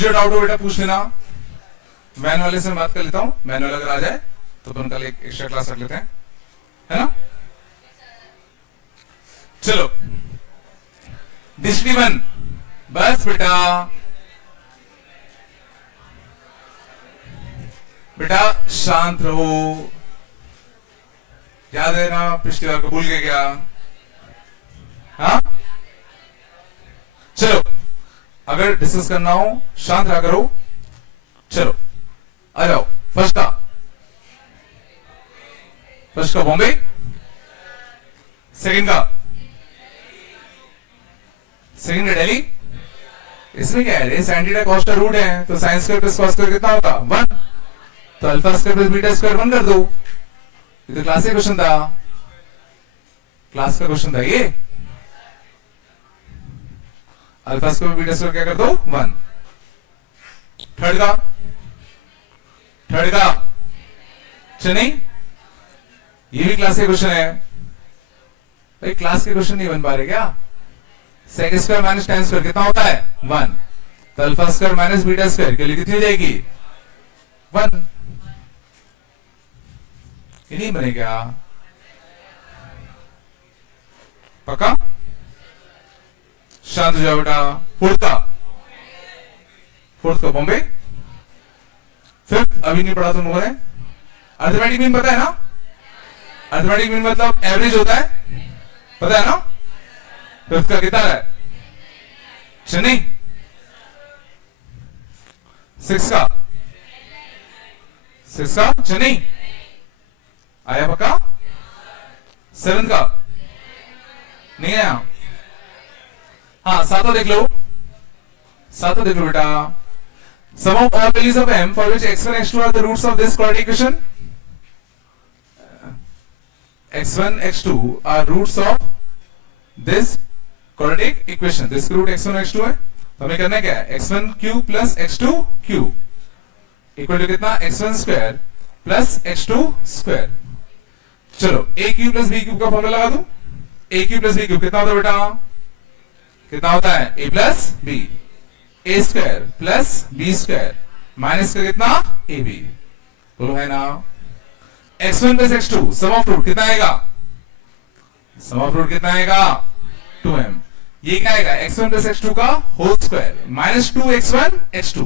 जो डाउट हो बेटा पूछ लेना। वैन वाले से बात कर लेता हूं, वैन वाला अगर आ जाए तो अपन कल एक एक्स्ट्रा क्लास रख लेते हैं, है ना। चलो डिस्ट्री 1 बस बेटा शांत रहो। याद है ना, पिछली बार को भूल गए क्या? हाँ चलो, अगर डिस्कस करना हो शांत रहा करो। चलो आ जाओ। फर्स्ट का बॉम्बे, सेकंड का दिल्ली। इसमें क्या है, साइन कॉस्ट का रूट है, तो sine square plus cos square कितना होगा 1, तो alpha square plus beta square 1 कर दो। ये तो क्लास का क्वेश्चन था, क्लास का क्वेश्चन था ये। अल्फा स्क्वायर बीटा स्क्वायर क्या कर दो 1। थर्ड का नहीं, ये भी क्लास के क्वेश्चन है भाई। क्लास के क्वेश्चन नहीं बन पा रहे क्या? Sec square minus ten square कितना होता है 1, तो alpha square minus beta square के लिए कितनी हो जाएगी 1। ये नहीं बनेगा पक्का? शांत हो जाओ बेटा। फोर्थ का बॉम्बे, फिफ्थ अभी नहीं पढ़ा तुम लोगों ने। अर्थमेटिक मीन पता है ना? अर्थमेटिक मीन मतलब एवरेज होता है, पता है ना? फिफ्थ का कितना है चेन्नई। सिक्स का चेन्नई आया पक्का? सेवन का नहीं आया? हाँ सातों देख लो बेटा। Sum of all values of m for which x1 x2 are the roots of this quadratic equation. x1 x2 are roots of this quadratic equation. this root x1 x2 है, तो हमें करना क्या है, x1 cube plus x2 cube equal to कितना x1 square plus x2 square. चलो a cube plus b cube का formula लगा दूं। a cube plus b cube कितना होता है बेटा? कितना होता है a plus b, A square plus B square minus का कितना ए बी। बोलो है ना। x1 plus x2 some of root कितना आएगा? सम ऑफ रूट कितना आएगा 2m। ये क्या आएगा x1 प्लस x2 का whole square minus 2x1 x2,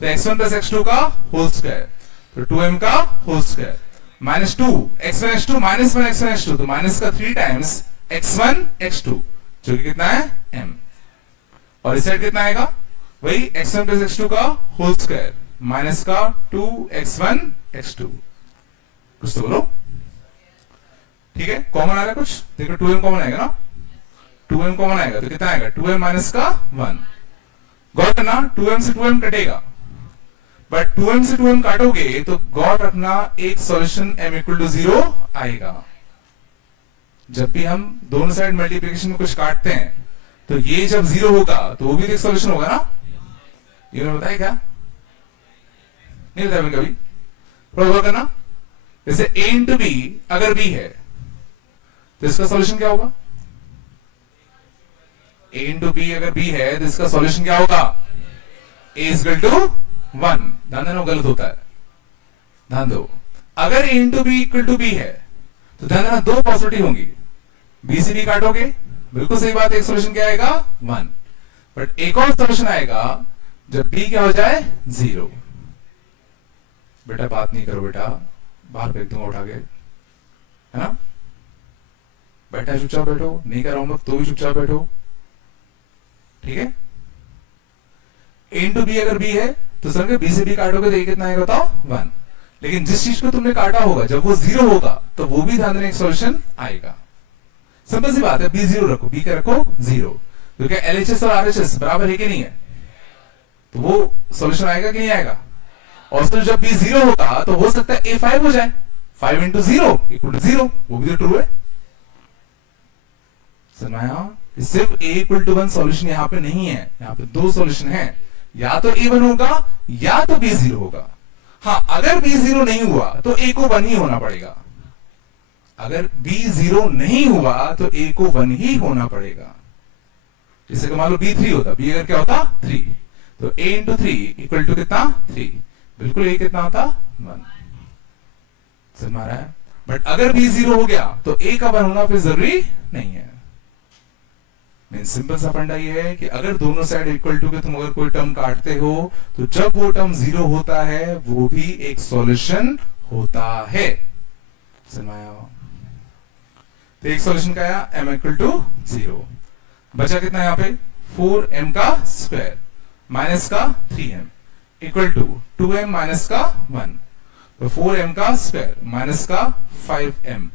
तो x1 प्लस x2 का होल स्क्वायर, तो 2m का whole square minus 2 x1 x2 minus 1 x1 x2, तो माइनस का 3 टाइम्स x1 x2 जो कि कितना है m। और इस साइड कितना आएगा वही x1 प्लस x2 का होल स्क्वायर माइनस का 2x1 x2। कुछ तो बोलो। ठीक है, कॉमन आ रहा है कुछ? देखो 2m कॉमन आएगा ना, 2m कॉमन आएगा तो कितना आएगा 2m माइनस का 1। गौर करना 2m से 2m कटेगा, बट 2m से 2m काटोगे तो गौर रखना एक सॉल्यूशन m इक्वल टू 0 आएगा। जब भी हम दोनों साइड मल्टीप्लिकेशन में कुछ काटते हैं तो ये जब 0 होगा तो वो भी एक सॉल्यूशन होगा ना। ये मैंने बताया क्या? नहीं बताया मैंने कभी। थोड़ा करना, जैसे a इंटू बी अगर b है तो इसका सॉल्यूशन क्या होगा? a इंटू बी अगर b है तो इसका सॉल्यूशन क्या होगा? a equal to 1। ध्यान देना गलत होता है, ध्यान दो। अगर a into B equal to b है तो ध्यान देना दो पॉसिबिलिटी होंगी, b से b काटोगे, बिल्कुल सही बात। एक सॉल्यूशन क्या आएगा 1, बट एक और सॉल्यूशन आएगा जब b क्या हो जाए 0। बेटा बात नहीं करो बेटा, बाहर फेंक दूंगा उठा के, है ना। बैठा चुपचाप बैठो, नहीं कर रहा हूं तो भी चुपचाप बैठो, ठीक है। a इंटू बी अगर b है तो समझे b से b काटोगे तो कितना आएगा बताओ 1। लेकिन जिस चीज को तुमने काटा होगा जब वो 0 होगा तो वो भी ध्यान देना एक सॉल्यूशन आएगा। सिंपल सी बात है, b 0 रखो, b का रखो 0, तो क्या LHS और RHS बराबर है कि नहीं है? तो वो सॉल्यूशन आएगा कि नहीं आएगा? और तो जब b 0 होगा तो हो सकता है a 5 हो जाए, 5 इंटू 0 इक्वल टू 0, वो भी तो ट्रू है। समझाया? सिर्फ a इक्वल टू 1 सॉल्यूशन यहाँ पे नहीं है, यहाँ पे दो सॉल्यूशन है, या तो a 1 होगा या तो b 0 होगा। हाँ, अगर b 0 नहीं हुआ तो a को 1 ही होना पड़ेगा। अगर b 0 नहीं हुआ तो a को 1 ही होना पड़ेगा। जैसे कि मान लो b 3 होता, b अगर क्या होता 3, तो a इंटू 3 इक्वल टू कितना 3, बिल्कुल a कितना होता 1। समझ आ रहा है? बट अगर b 0 हो गया तो a का 1 होना फिर जरूरी नहीं है। सिंपल सा फंडा ये है कि अगर दोनों साइड इक्वल टू के तुम अगर कोई टर्म काटते हो तो जब वो टर्म 0 होता है वो भी एक सॉल्यूशन होता है। समझाया? तो एक सॉल्यूशन का आया m इक्वल टू 0। बचा कितना यहाँ पे 4m का स्क्वायर माइनस का 3m equal to 2m minus का 1। तो 4m का स्क्वायर माइनस का 5m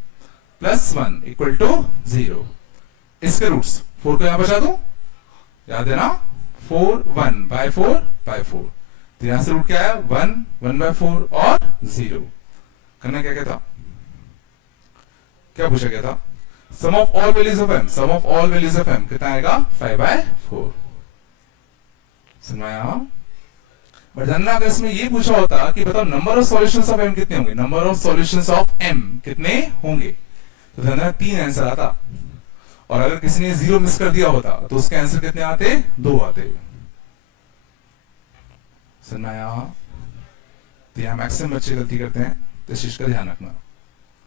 प्लस 1 इक्वल टू 0। इसके रूट्स 4 को यहां बचा दूं, याद है ना 4 1 बाय 4 बाय 4। तो यहां से रूट क्या आया 1 1 बाय 4 और 0। करना क्या कहता, क्या पूछा गया था? Sum of all values of m, sum of all values of m कितना आएगा 5 बाय 4। समझाया? बट जानना अगर इसमें ये पूछा होता कि बताओ number of solutions of m कितने होंगे, number of solutions of m कितने होंगे, तो जानना 3 आंसर आता। और अगर किसी ने 0 मिस कर दिया होता तो उसके आंसर कितने आते 2 आते। सुनाया? तो यहां मैक्सिमम बच्चे गलती करते हैं, तो इस चीज का ध्यान रखना।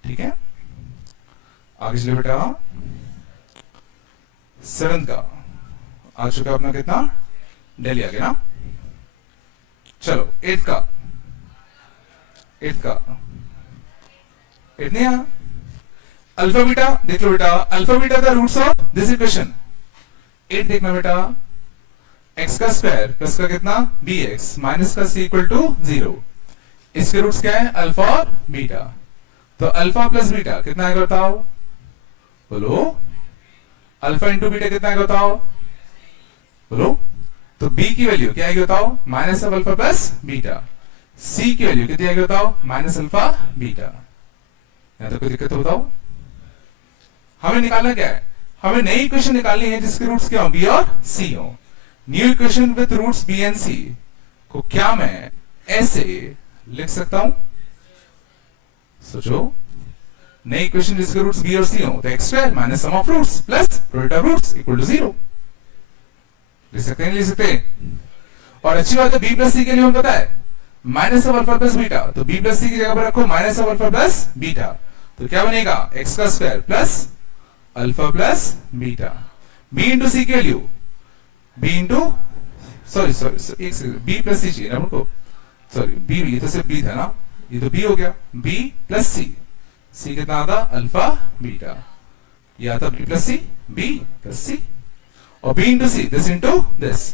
ठीक है, आगे चलिए बेटा। 7th का आ चुका अपना कितना डेली आ गया ना। चलो 8th का 8th नहीं आया। अल्फा बीटा देख लो बेटा, alpha beta the roots of this equation. 8 देखना बेटा, x का स्क्वायर प्लस का कितना bx माइनस का c इक्वल टू 0। इसके रूट्स क्या है अल्फा और बीटा। तो अल्फा प्लस बीटा कितना आएगा बताओ, बोलो। अल्फा इंटू बीटा कितना आएगा बताओ, बोलो। तो b की वैल्यू क्या आएगी बताओ, minus of alpha plus beta. c की वैल्यू कितनी आएगी बताओ, माइनस अल्फा बीटा। यहां तक कोई दिक्कत हो बताओ? हमें निकालना क्या है, हमें नई इक्वेशन निकालनी है जिसके रूट्स क्या हो b और c हो। New equation with roots b and c को क्या मैं ऐसे लिख सकता हूं, सोचो। नई इक्वेशन जिसके रूट्स b और c हो तो x square minus sum of roots plus product of roots equal to 0। लिख सकते हैं, लिख सकते हैं। और अच्छी बात है b प्लस c के लिए हमें पता है minus of alpha plus beta, तो b प्लस c की जगह पर रखो minus of alpha plus beta. तो क्या बनेगा x का square plus alpha plus beta. b into C की वैल्यू b इंटू सॉरी एक सेकंड, b प्लस सी चाहिए ना हमको, सॉरी b, ये तो सिर्फ b था ना, ये तो b हो गया। b प्लस सी, c कितना आता अल्फा बीटा, ये आता b plus C, b plus C. और b into C, this into this,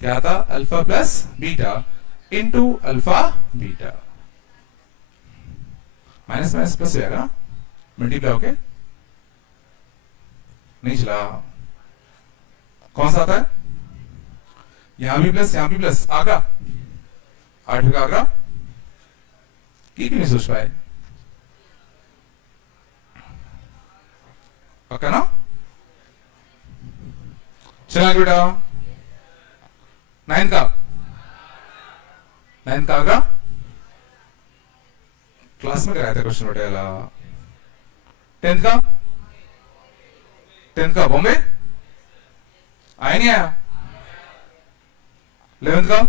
क्या आता alpha plus beta into alpha beta. Minus minus plus हो जाएगा, मल्टीप्लाई होके नहीं चला। कौन सा आता है, यहां भी प्लस यहां भी प्लस, आगरा 8 का आगरा की नहीं सोच पाए, पक्का ना। चला बेटा 9 का आगरा क्लास में कराया था क्वेश्चन बेटा। 10th का बॉम्बे आया नहीं आया। 11th का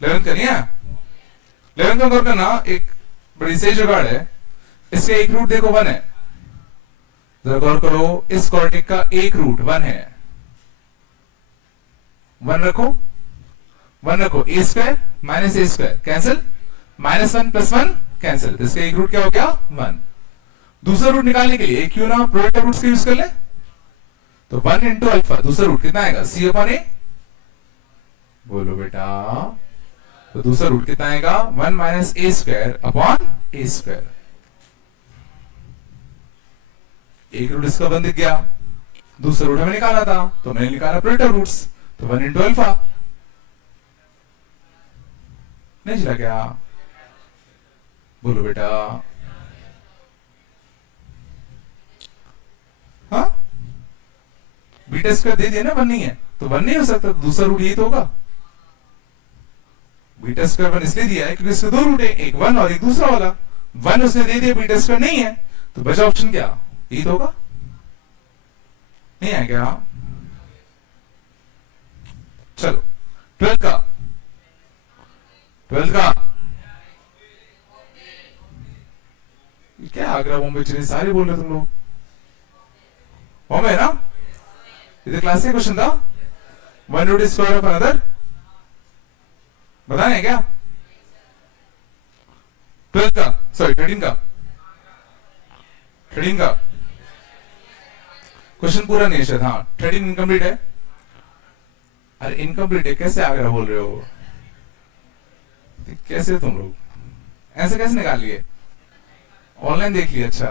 नहीं आया। 11th का गौर करना, एक बड़ी सही जुगाड़ है। इसका एक रूट देखो 1 है, जरा गौर करो, इस क्वाड्रेटिक का एक रूट 1 है। 1 रखो a square minus a square cancel, minus 1 plus 1 cancel, तो इसका एक रूट क्या हो गया 1। दूसरा रूट निकालने के लिए क्यों ना प्रोडक्ट ऑफ रूट्स का यूज कर ले। तो 1 इंटू अल्फा, दूसरा रूट कितना आएगा c अपॉन a, बोलो बेटा। तो दूसरा रूट कितना आएगा 1 minus a square upon a square. एक रूट इसका बंद दिख गया, दूसरा रूट हमें निकालना था तो मैंने निकाला प्रोडक्ट ऑफ रूट्स, तो 1 इंटू अल्फा। नहीं चला क्या, बोलो बेटा। हाँ, बीटा स्क्वायर दे दिया ना, 1 नहीं है तो 1 नहीं हो सकता, तो दूसरा रूट यही तो होगा। बीटा स्क्वायर 1 इसलिए दिया है क्योंकि इसके 2 रूट है, एक 1 और एक दूसरा वाला। 1 उसने दे दिया, बीटा स्क्वायर नहीं है, तो बचा ऑप्शन क्या, यही तो होगा। नहीं है क्या, चलो 12 का, 12 का क्या आगरा बॉम्बे चेन्नई सारे बोल रहे तुम लोग, बॉम्बे है ना, ये क्लासिक क्वेश्चन था, one root square of another, बताने क्या 12 का, सॉरी 13 का, 13 का क्वेश्चन पूरा नहीं है शायद, हाँ 13 इनकम्प्लीट है, अरे इनकम्प्लीट है कैसे आगरा बोल रहे हो, कैसे तुम लोग ऐसे कैसे निकाल लिए, ऑनलाइन देख लिया, अच्छा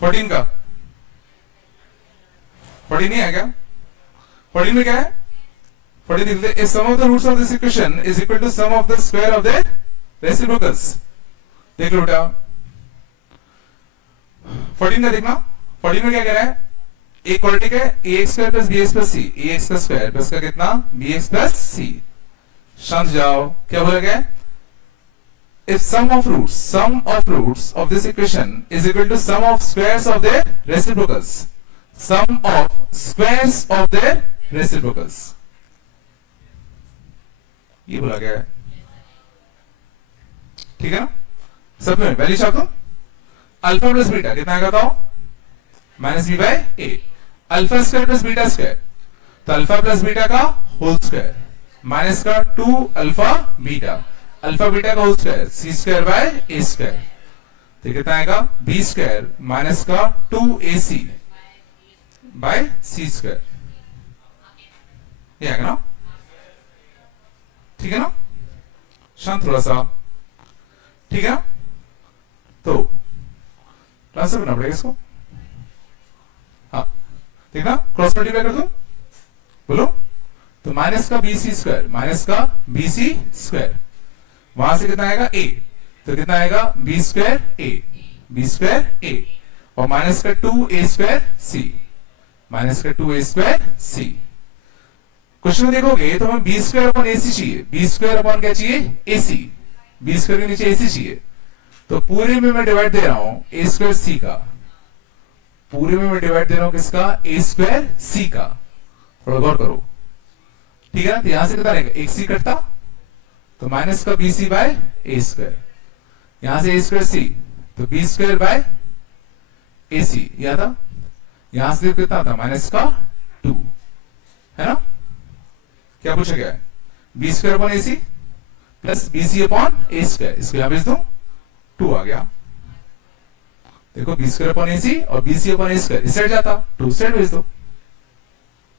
14 का, 14 नहीं है क्या, 14 में क्या है, 14 लिख दे, sum of the roots of this equation is equal to sum of the square of the reciprocals, देख लो बेटा 14 का देखना, 14 में क्या कह रहा है, एक क्वाड्रेटिक है A X square plus B X plus C, A X का स्क्वायर प्लस का कितना बी एक्स प्लस सी, शांत जाओ, क्या बोला गया, if sum of roots of this equation is equal to sum of squares of their reciprocals, sum of squares of their reciprocals, ये बोला गया है, ठीक है ना, सब में वैल्यू चाहते हो, अल्फा प्लस बीटा कितना आएगा बताओ, minus B by A, alpha square plus beta square, तो अल्फा प्लस बीटा का होल स्क्वायर माइनस का 2 अल्फा बीटा, अल्फा बीटा का whole square C square by A square, तो कितना आएगा बी स्क्वायर माइनस का 2ac बाय सी square, ये आएगा ना, ठीक है ना, शांत थोड़ा सा, ठीक है ना, तो ट्रांसफर करना पड़ेगा इसको, हाँ देखना क्रॉस मल्टीप्लाई कर दो, बोलो, तो माइनस का बीसी स्क्वायर माइनस का बीसी स्क्वायर, वहां से कितना आएगा ए, तो कितना आएगा बी स्क्वायर ए और माइनस का 2a स्क्वायर सी, माइनस का 2a स्क्वायर सी, क्वेश्चन में देखोगे तो हमें बी स्क्वायर अपॉन एसी चाहिए, बी स्क्वायर अपॉन क्या चाहिए एसी, बी स्क्वायर के नीचे एसी चाहिए, तो पूरे में मैं डिवाइड दे रहा हूं ए स्क्वायर सी का, पूरे में मैं डिवाइड दे रहा हूं किसका, ए स्क्वायर सी का, थोड़ा गौर करो, ठीक है ना, तो यहां से कितना रहेगा एक सी कटता, तो माइनस का B C bye A square, यहां से ए स्क्वायर सी, तो बी स्क्वायर बाय ए सी, यह था, यहां से कितना था माइनस का 2, है ना, क्या पूछा गया है, B square upon A C plus B C upon A square, इसको यहां भेज दो 2 आ गया, देखो B square upon A C और B C upon A square इस साइड जाता, 2 साइड भेज दो,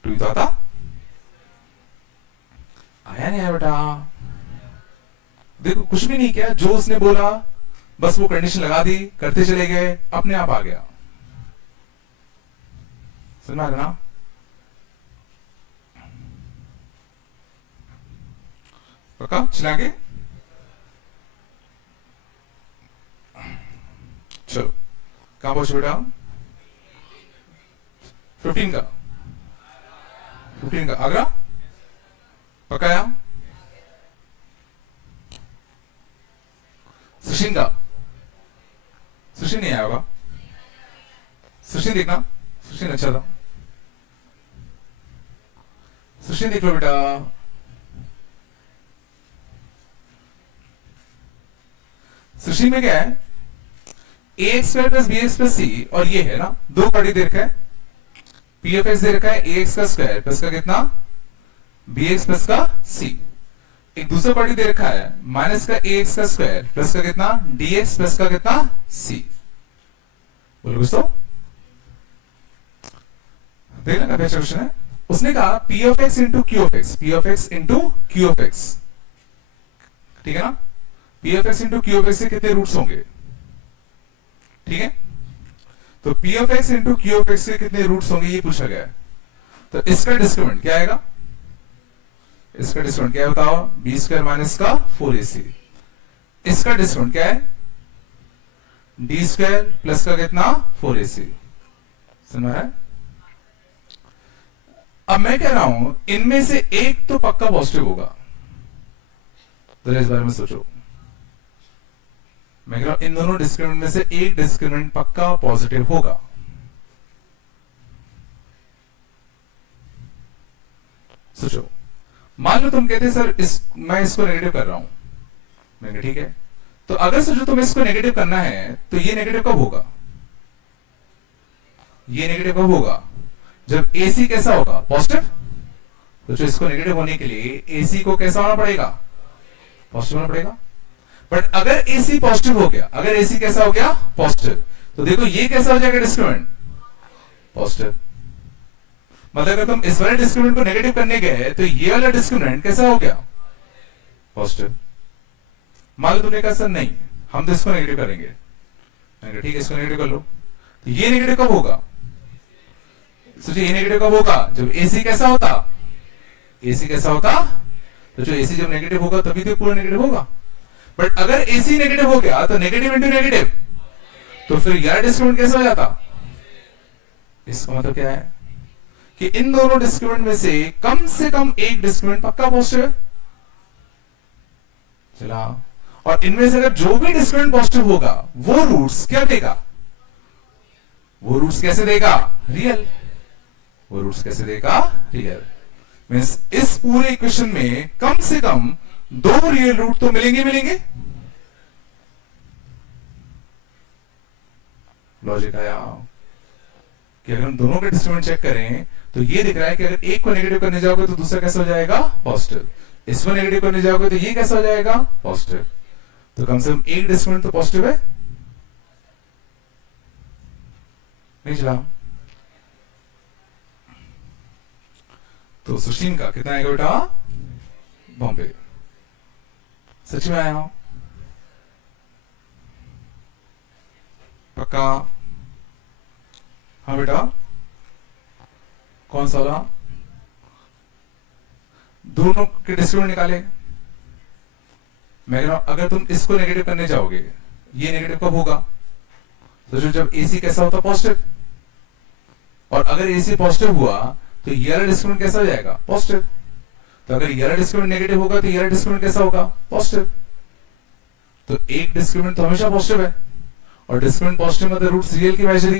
2 तो आता, आया नहीं है बेटा, देखो कुछ भी नहीं किया, जो उसने बोला बस वो कंडीशन लगा दी, करते चले गए, अपने आप आ गया, समझ में आ रहा ना, पक्का चलाएंगे, चलो कहां पहुंचे बेटा, 15 का, 15 का आगरा पकाया, 16 का, 16 नहीं आया होगा, 16 देखना, 16 अच्छा था, 16 देख लो बेटा, सुशी में क्या है, A X square plus B X plus C, और ये है ना दो पार्टी दे रखा है, पी एफ एक्स दे रखा है ए एक्स का स्क्वायर प्लस का कितना बी एक्स प्लस का सी, एक दूसरा पार्टी दे रखा है माइनस का ए एक्स का स्क्वायर प्लस का कितना डी एक्स प्लस का कितना सी, बोलो दोस्तों, देखना काफी अच्छा क्वेश्चन है, उसने कहा P of x into Q of x, P of x into Q of x, ठीक है ना, P of x into Q of x से कितने रूट्स होंगे, ठीक है, तो P of x into Q of x से कितने रूट्स होंगे ये पूछा गया है, तो इसका डिस्क्रिमिनेंट क्या आएगा, इसका डिस्क्रिमिनेंट क्या है बताओ, बी स्क्वायर माइनस का 4ac, इसका डिस्क्रिमिनेंट क्या है, डी स्क्वायर प्लस का कितना 4ac, समझ में है, अब मैं कह रहा हूं इनमें से एक तो पक्का पॉजिटिव होगा, तो इस बारे में सोचो, मैं कह रहा हूं इन दोनों डिस्क्रिमिनेंट में से एक डिस्क्रिमिनेंट पक्का पॉजिटिव होगा, मान लो तुम कहते सर मैं इसको नेगेटिव कर रहा हूं, मैंने ठीक है, तो अगर सोचो तुम्हें इसको नेगेटिव करना है तो ये नेगेटिव कब होगा? ये नेगेटिव कब होगा? जब AC कैसा होगा? पॉजिटिव। तो जो इसको नेगेटिव होने के लिए AC को कैसा होना पड़ेगा? पॉजिटिव होना पड़ेगा। बट अगर AC पॉजिटिव हो गया, अगर AC कैसा हो गया? पॉजिटिव, तो देखो ये कैसा हो जाएगा डिस्क्रिमिनेंट? पॉजिटिव। मतलब अगर तुम इस वाले डिस्क्रिमिनेंट को नेगेटिव करने गए तो ये वाला डिस्क्रिमिनेंट कैसा हो गया? पॉजिटिव। मान लो तुमने कहा सर नहीं, हम तो इसको नेगेटिव करेंगे, ठीक है इसको नेगेटिव कर लो, तो ये नेगेटिव कब होगा? सोचिए ये नेगेटिव कब होगा? जब AC कैसा होता? AC कैसा होता? तो जो AC जब नेगेटिव होगा तभी तो पूरा नेगेटिव होगा। बट अगर AC नेगेटिव हो गया तो नेगेटिव इंटू नेगेटिव, तो फिर यार डिस्क्रिमिनेंट कैसा हो जाता? इसका मतलब क्या है कि इन दोनों डिस्क्रिमिनेंट में से कम एक डिस्क्रिमिनेंट पक्का पॉजिटिव है। चला, और इनमें से अगर जो भी डिस्क्रिमिनेंट पॉजिटिव होगा वो रूट्स क्या देगा? वो रूट्स कैसे देगा? रियल। वो रूट्स कैसे देगा? रियल। मींस इस पूरे इक्वेशन में कम से कम दो रियल रूट तो मिलेंगे मिलेंगे। लॉजिक आया कि अगर हम दोनों के डिस्क्रिमिनेंट चेक करें तो ये दिख रहा है कि अगर एक को नेगेटिव करने जाओगे तो दूसरा कैसा हो जाएगा? पॉजिटिव। इसको नेगेटिव करने जाओगे तो ये कैसा हो जाएगा? पॉजिटिव। तो कम से कम एक डिस्क्रिमिनेंट तो पॉजिटिव है। नहीं चला, तो सुशीन का कितना आएगा बेटा? बॉम्बे। सच में आया? पक्का? हाँ बेटा, कौन सा वाला? दोनों के डिस्क्रिमिनेंट निकाले। मैं कह रहा हूं अगर तुम इसको नेगेटिव करने जाओगे, ये नेगेटिव कब होगा? तो जब AC कैसा होता? पॉजिटिव। और अगर AC पॉजिटिव हुआ तो ये वाला डिस्क्रिमिनेंट कैसा हो जाएगा? पॉजिटिव। तो अगर ये वाला डिस्क्रिमिनेंट नेगेटिव होगा तो ये वाला डिस्क्रिमिनेंट कैसा होगा? पॉजिटिव। तो एक डिस्क्रिमिनेंट तो हमेशा पॉजिटिव है, और डिस्क्रिमिनेंट पॉजिटिव मतलब रूट्स रियल की वैल्यू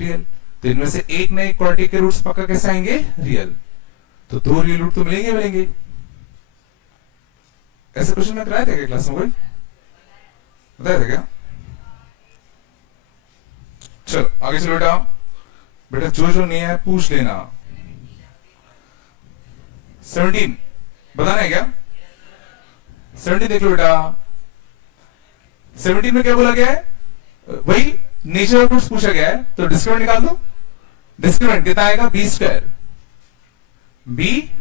रियल। तो इनमें से एक ना एक क्वाड्रेटिक के रूट्स पक्का कैसे आएंगे? रियल। तो दो रियल रूट तो मिलेंगे मिलेंगे। ऐसे क्वेश्चन में कराए थे क्या क्लास में? कोई बताया था क्या? चलो आगे चलो बेटा। बेटा जो नहीं है पूछ लेना। 17 बताना है क्या? 17 देख लो बेटा। 17 में क्या बोला गया है? वही नेचर ऑफ रूट्स पूछा गया है, तो डिस्क्रिमिनेंट निकाल दो। डिस्क्रिमिनेंट कितना आएगा? बी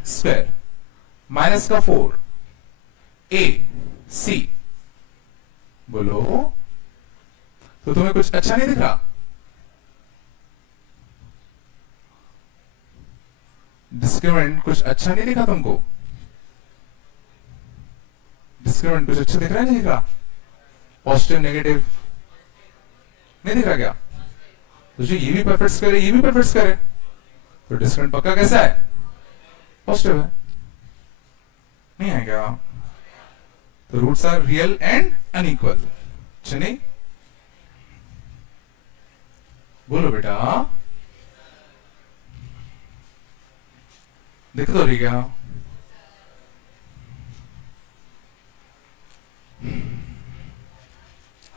स्क्वायर माइनस का 4 AC। बोलो, तो तुम्हें कुछ अच्छा नहीं दिख रहा? डिस्क्रिमिनेंट कुछ अच्छा नहीं दिखा तुमको? डिस्क्रिमिनेंट कुछ अच्छा दिख रहा है? नहीं दिख रहा? पॉजिटिव नेगेटिव नहीं दिख रहा क्या? तो जो ये भी परफेक्ट स्क्वायर है, ये भी परफेक्ट स्क्वायर है, तो डिस्क्रिमिनेंट पक्का कैसा है? पॉजिटिव है। नहीं है क्या? तो roots are real and unequal. चलिए बोलो बेटा, दिख तो रही क्या?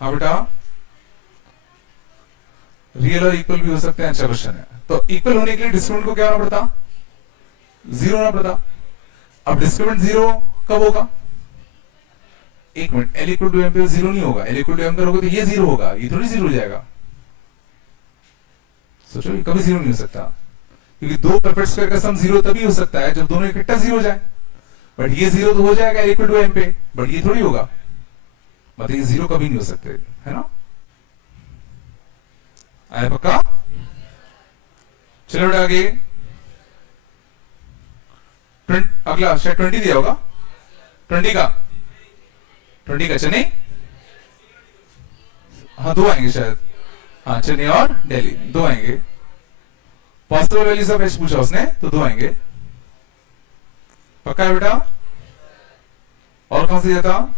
हाँ बेटा, रियल और इक्वल भी हो सकते हैं। अच्छा क्वेश्चन है। तो इक्वल होने के लिए डिस्क्रिमिनेंट को क्या होना पड़ता? 0 होना पड़ता। अब डिस्क्रिमिनेंट 0 कब होगा? एक minute, L equal to M पे 0 नहीं होगा। L इक्वल टू M पर होगा तो ये 0 होगा, ये थोड़ी 0 हो जाएगा। सोचो, ये कभी 0 नहीं हो सकता, क्योंकि दो परफेक्ट स्क्वायर का सम 0 तभी हो सकता है जब दोनों इकट्ठा 0 हो जाए। बट ये 0 तो हो जाएगा L इक्वल टू M पे, बट ये थोड़ी होगा। मतलब ये 0 कभी नहीं हो सकते, है ना? आया पक्का? चलो बेटा आगे। अगला शायद 20 दिया होगा। 20 का चेन्नई, हाँ 2 आएंगे शायद। हाँ चेन्नई और दिल्ली 2 आएंगे। पॉसिबल वैल्यूज ऑफ एच पूछा उसने, तो 2 आएंगे। पक्का है बेटा? और कौन सा दिया था?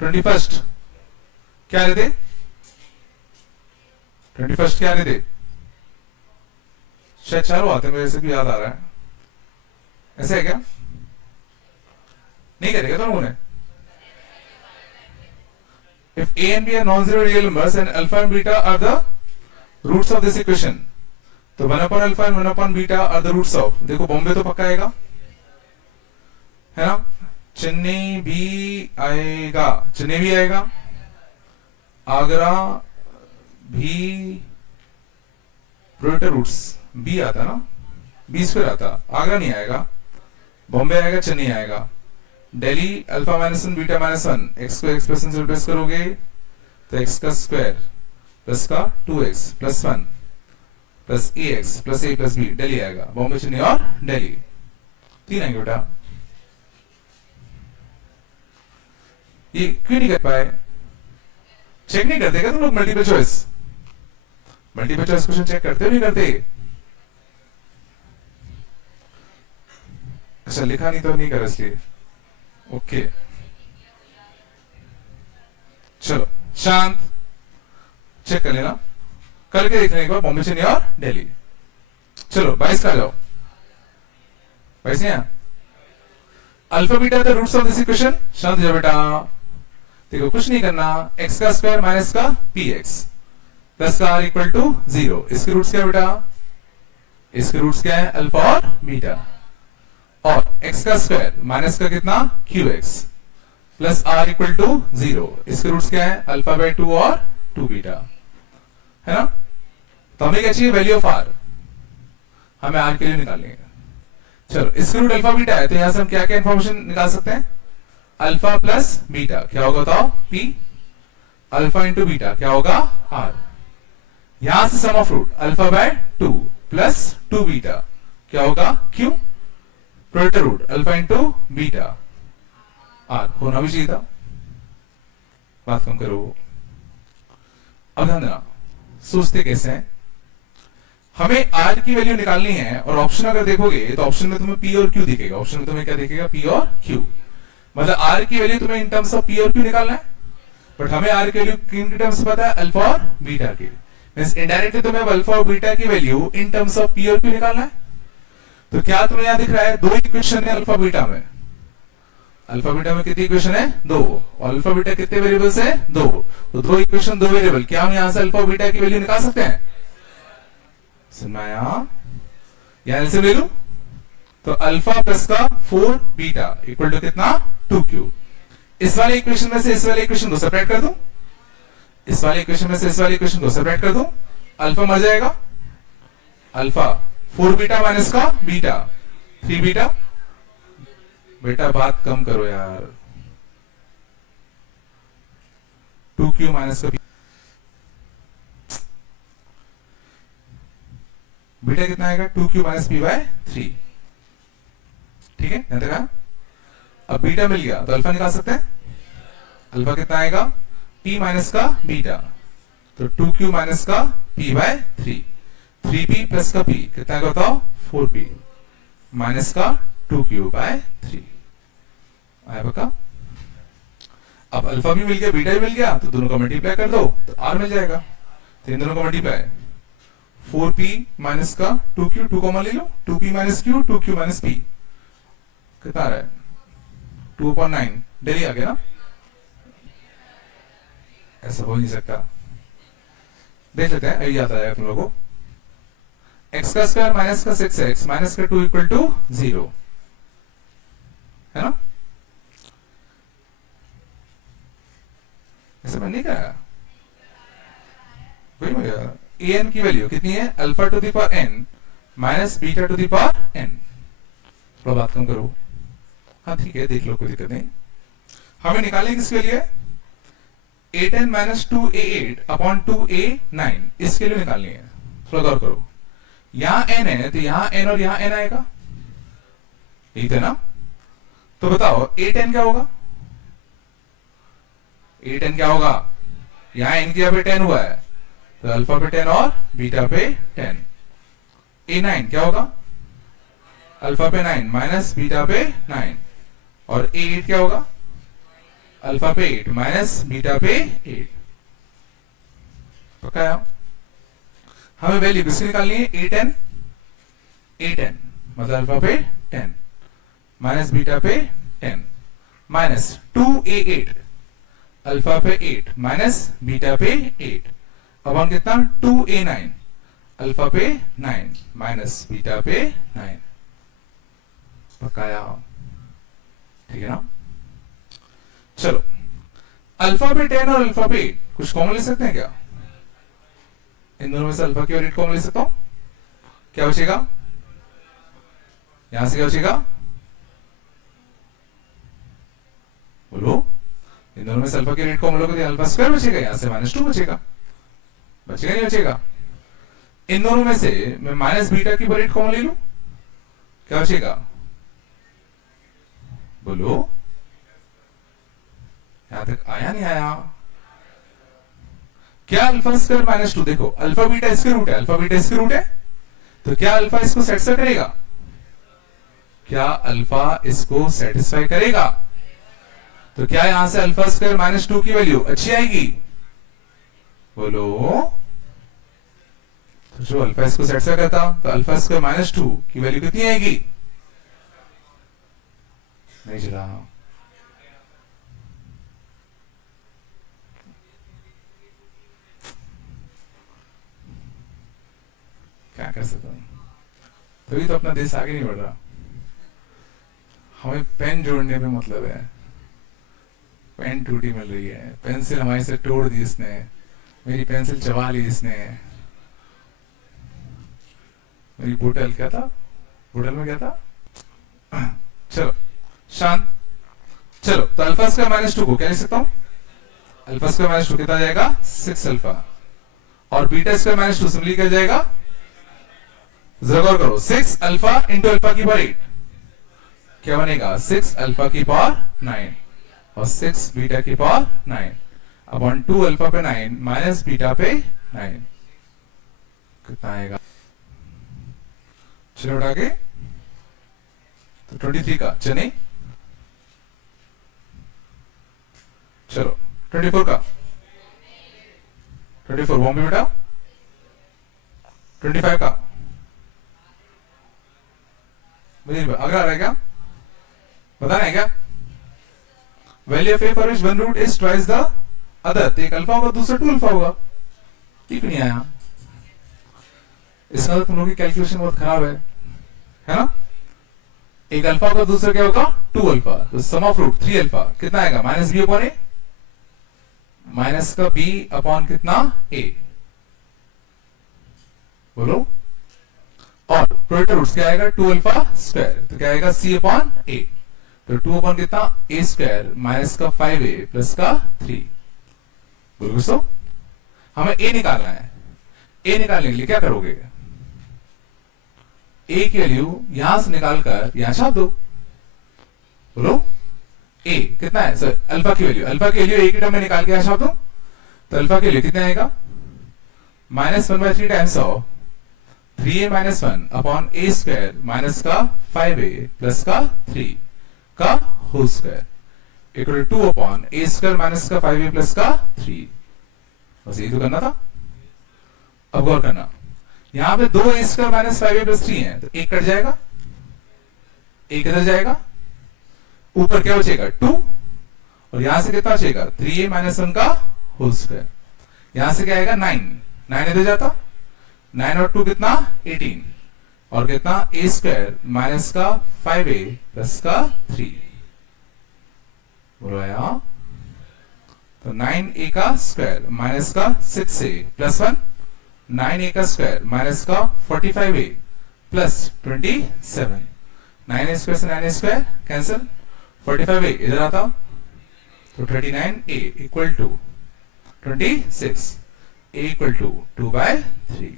21 क्या रहते? 21 क्या रहते? शायद चारों आते, मेरे से भी याद आ रहा है। ऐसे है क्या? नहीं करेगा दोनों ने? If a and b are non-zero real numbers and alpha and beta are the roots of this equation, तो 1 upon alpha and 1 upon beta are the roots of, देखो बॉम्बे तो पक्का आएगा, है ना? चेन्नई भी आएगा, चेन्नई भी आएगा, आगरा भी, प्रोडक्ट रूट्स बी आता ना, बी स्क्वायर आता, आगरा नहीं आएगा, बॉम्बे आएगा, चेन्नई आएगा, Delhi alpha minus one beta minus one, x को एक्सप्रेशन से रिप्लेस करोगे तो एक्स का स्क्वायर प्लस का 2x plus 1 plus ax plus a plus b, Delhi आएगा, बॉम्बे चेन्नई और दिल्ली, तीन आएंगे बेटा। ये क्यों नहीं कर पाए? चेक नहीं करते क्या तुम लोग? मल्टीपल चॉइस क्वेश्चन चेक करते हो नहीं करते? अच्छा, लिखा नहीं तो नहीं कर इसलिए, ओके चलो शांत, चेक कर लेना, करके देख लेने के बाद बॉम्बे चेन्नई और दिल्ली। चलो 22 का आ जाओ, 22 नहीं है? Alpha beta the roots of this equation, शांत जाओ बेटा, देखो कुछ नहीं करना, x का स्क्वायर माइनस का px प्लस का r इक्वल टू 0, इसके रूट्स क्या है बेटा? इसके रूट्स क्या है? अल्फा और बीटा, और x का स्क्वायर माइनस का कितना? qx plus r equal to 0, इसके रूट्स क्या है? अल्फा बाय 2 और 2 बीटा, है ना? तो हमें क्या चाहिए? वैल्यू ऑफ r, हमें r के लिए निकालनी है। चलो, इसके रूट अल्फा बीटा है, तो यहां से हम क्या क्या इंफॉर्मेशन निकाल सकते हैं? अल्फा प्लस बीटा क्या होगा बताओ? p, अल्फा इंटू बीटा क्या होगा? r, यहां से sum of root alpha by 2 plus 2 beta क्या होगा? q, product root alpha into beta r, होना भी चाहिए था, बात कम करो। अब ध्यान देना, सोचते कैसे हैं? हमें r की वैल्यू निकालनी है, और ऑप्शन अगर देखोगे तो ऑप्शन में तुम्हें p और q दिखेगा, ऑप्शन में तुम्हें क्या दिखेगा? p और q, मतलब r की वैल्यू तुम्हें इन टर्म्स ऑफ p और q निकालना है, बट हमें r की वैल्यू किन टर्म्स पता है? अल्फा और बीटा की, मींस इनडायरेक्टली तुम्हें अल्फा और बीटा की value in terms of p और q निकालना है। तो क्या तुम्हें यहां दिख रहा है? दो इक्वेशन है अल्फा बीटा में, अल्फा बीटा में कितनी इक्वेशन है? दो, और अल्फा बीटा कितने वेरिएबल्स है? दो, तो दो इक्वेशन दो वेरिएबल, क्या हम यहां से अल्फा बीटा की वैल्यू निकाल सकते हैं? सुनाया, यहां से ले लूं तो अल्फा प्लस का 4 बीटा इक्वल टू कितना? 2q, इस वाले इक्वेशन में से इस वाले इक्वेशन को सेपरेट कर दूं, इस वाले इक्वेशन में से इस वाले इक्वेशन को सेपरेट कर दूं, अल्फा मर जाएगा, अल्फा 4 बीटा माइनस का बीटा 3 बीटा, बेटा बात कम करो यार, 2q माइनस का बीटा कितना आएगा? 2q माइनस p बाय 3, ठीक है? ध्यान देना, अब बीटा मिल गया तो अल्फा निकाल सकते हैं, अल्फा कितना आएगा? p माइनस का बीटा, तो 2q माइनस का p बाय 3, 3p प्लस का p कितना आएगा बताओ? 4p माइनस का 2q बाय 3 आया पक्का? अब अल्फा भी मिल गया, बीटा भी मिल गया, तो दोनों का मल्टीप्लाई कर दो तो r मिल जाएगा, तो इन दोनों का मल्टीप्लाई 4p माइनस का 2q, 2 कॉमन ले लो, 2p minus q, 2q minus p कितना आ रहा है? 2/9, डेली आ गया ना? ऐसा हो नहीं सकता, देख लेते हैं, यही आता है तुम लोगों को। x का स्क्वायर माइनस का 6x माइनस का 2 इक्वल टू 0, है ना? ऐसा मैंने नहीं कहा, वही हो गया। an की वैल्यू कितनी है? Alpha two the power n minus beta two the power n, थोड़ा बात कम करो, हाँ ठीक है, देख लो, कोई दिक्कत नहीं। हमें निकालने किसके लिए? a10 minus 2a8 upon 2a9, इसके लिए निकालनी है, थोड़ा गौर करो। यहां n है तो यहां n और यहां n आएगा, यही थे ना? तो बताओ a10 क्या होगा? a10 क्या होगा? यहां n की जगह पे 10 हुआ है, तो अल्फा पे 10 और बीटा पे 10। a9 क्या होगा? अल्फा पे 9 माइनस बीटा पे 9, और a8 क्या होगा? अल्फा पे 8 माइनस बीटा पे 8, पक्का है? हमें वैल्यू किसकी निकालनी है? a10 मतलब अल्फा पे 10, माइनस बीटा पे 10 माइनस 2a8 अल्फा पे 8 माइनस बीटा पे 8 अपन कितना 2a9 अल्फा पे 9 माइनस बीटा पे 9 पकाया, ठीक है ना। चलो अल्फा पे 10 और अल्फा पे 8 कुछ कॉमन ले सकते हैं क्या? इन दोनों में से अल्फा की और 8 कॉमन ले सकता हूं, क्या बचेगा? यहां से क्या बचेगा बोलो? इन दोनों में से अल्फा की रेट कॉमन लोगे तो अल्फा स्क्वायर बचेगा, यहां से -2 बचेगा, बचेगा नहीं बचेगा? इन दोनों में से मैं माइनस बीटा की रेट कॉमन ले लूं, क्या बचेगा बोलो? यहां तक आया नहीं आया? क्या अल्फा स्क्वायर -2, देखो अल्फा बीटा इसके रूट है, अल्फा बीटा इसके रूट है, तो क्या अल्फा इसको सेटिस्फाई करेगा? क्या अल्फा इसको सेटिस्फाई करेगा? तो क्या यहां से अल्फा स्क्वायर -2 की वैल्यू अच्छी आएगी बोलो? तो जो अल्फा इसको सेटिस्फाई करता तो अल्फा स्क्वायर -2 की वैल्यू कितनी आएगी? नहीं चला, क्या कर सकता हूं, तभी तो अपना देश आगे नहीं बढ़ रहा। हमें पेन जोड़ने पे मतलब है, पेन टूटी मिल रही है, पेंसिल हमारे से तोड़ दी इसने, मेरी पेंसिल चबा ली इसने, मेरी बोतल क्या था, बोतल में क्या था, चलो शांत। चलो तो अल्फा स्क्वायर -2 को क्या लिख सकता हूं? अल्फा स्क्वायर -2 कितना आ जाएगा 6 अल्फा, और बीटा स्क्वायर -2 सिंपली क्या जाएगा, जरा गौर करो, 6 अल्फा इंटू अल्फा की पावर 8 क्या बनेगा 6 अल्फा की पावर 9 और 6 बीटा की पावर 9 अपॉन 2 अल्फा पे 9 माइनस बीटा पे 9 कितना आएगा? चलो उठा के तो 23 का चने, चलो 24 का 24 बॉम्बे बेटा, 25 का मुझे अगर आ रहा है क्या बताना है क्या? Value of A for which one root is twice the other, तो एक अल्फा होगा दूसरा 2 अल्फा होगा, ठीक नहीं आया? इसका तो तुम लोगों की कैलकुलेशन बहुत खराब है ना? एक अल्फा होगा दूसरा क्या होगा 2 अल्फा, तो सम ऑफ रूट 3 अल्फा कितना आएगा माइनस बी अपॉन ए, माइनस का बी अपॉन कितना ए बोलो, और प्रोडक्ट रूट्स क्या आएगा 2 अल्फा स्क्वायर, तो क्या आएगा सी अपॉन ए, तो 2 अपॉन कितना ए स्क्वायर माइनस का 5a प्लस का 3 बोलो दोस्तों। हमें ए निकालना है, ए निकालने के लिए क्या करोगे, ए की वैल्यू यहां से निकालकर यहां छाप दो बोलो। ए कितना है सर अल्फा की वैल्यू, अल्फा की वैल्यू ए की टर्म में निकाल के यहां छाप दो, तो अल्फा की वैल्यू कितना आएगा -1/3 times of 3a - 1 upon A square minus का 5a प्लस का 3 का whole square equal to 2 upon A square minus का 5a प्लस का 3, बस यही तो करना था। अब गौर करना, यहां पे 2a square minus 5a plus 3 है, तो एक कट जाएगा, एक इधर जाएगा, ऊपर क्या बचेगा 2, और यहां से कितना बचेगा 3a - 1 का होल स्क्वायर, यहां से क्या आएगा 9 इधर जाता, 9 और 2 कितना 18, और कितना a स्क्वायर माइनस का 5a प्लस का 3 बोलो आया, तो 9a का स्क्वायर माइनस का 6a प्लस 1, 9a का स्क्वायर माइनस का 45a प्लस 27, 9a स्क्वायर से 9a स्क्वायर कैंसिल, 45a इधर आता, तो 39a equal to 26, a equal to 2/3।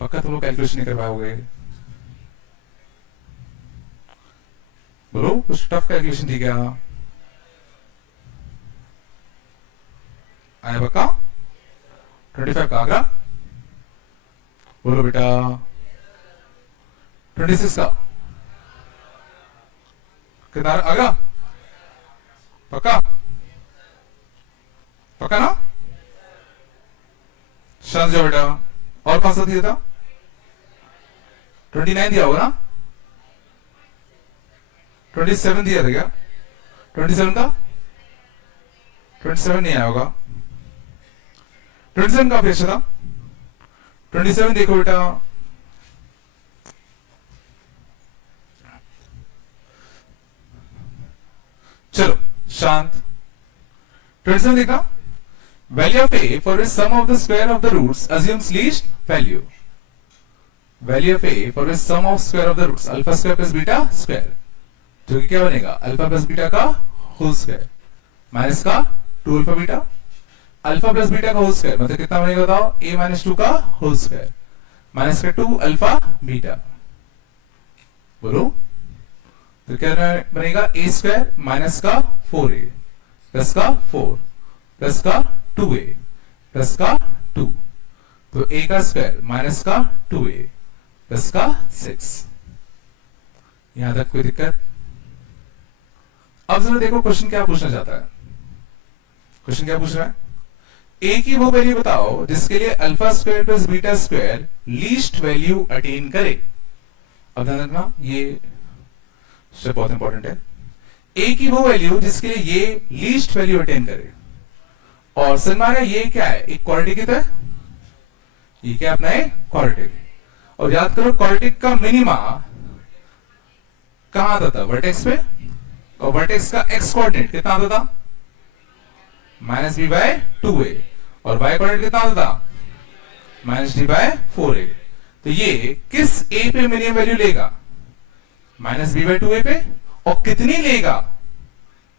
पक्का तुम लोग कैलकुलेशन नहीं कर पाओगे बोलो, कुछ टफ कैलकुलेशन थी क्या? आया पक्का? 25 का आगरा बोलो बेटा, 26 का कितना आगरा, पक्का पक्का ना? शांत जाओ बेटा, और कौन सा दिया था 29 दिया होगा ना, 27 दिया था क्या, 27 था, 27 नहीं आया होगा, 27 काफी अच्छा था, 27 देखो बेटा, चलो शांत, 27 देखा, value of A for which sum of the square of the roots assumes least value, value of A for which sum of square of the roots alpha square plus beta square, जो कि क्या बनेगा alpha plus beta का whole square minus का 2 alpha beta, alpha plus beta का whole square मतलब कितना बनेगा बताओ, a माइनस 2 का होल स्क्वायर माइनस का 2 अल्फा बीटा, बोलो तो क्या बनेगा a स्क्वायर माइनस का 4a प्लस का 4 प्लस का 2a प्लस का 2, तो a का स्क्वायर माइनस का 2a प्लस का 6। यहां तक कोई दिक्कत? अब जरा देखो क्वेश्चन क्या पूछना चाहता है, क्वेश्चन क्या पूछ रहा है, a की वो वैल्यू बताओ जिसके लिए alpha square plus beta square least value attain करे। अब ध्यान रखना ये बहुत इंपॉर्टेंट है, a की वो वैल्यू जिसके लिए ये लीस्ट वैल्यू अटेन करे, और सन्माना ये क्या है, एक क्वाड्रेटिक है, ये क्या अपना है क्वाड्रेटिक, और याद करो क्वाड्रेटिक का मिनिमा कहां आता था, वर्टेक्स पे, और वर्टेक्स का एक्स कोऑर्डिनेट कितना आता था माइनस बी बाय 2a, और वाई कोऑर्डिनेट कितना आता था माइनस डी बाय 4a, तो ये किस a पे मिनिमम वैल्यू लेगा माइनस बी बाय 2a पे, और कितनी लेगा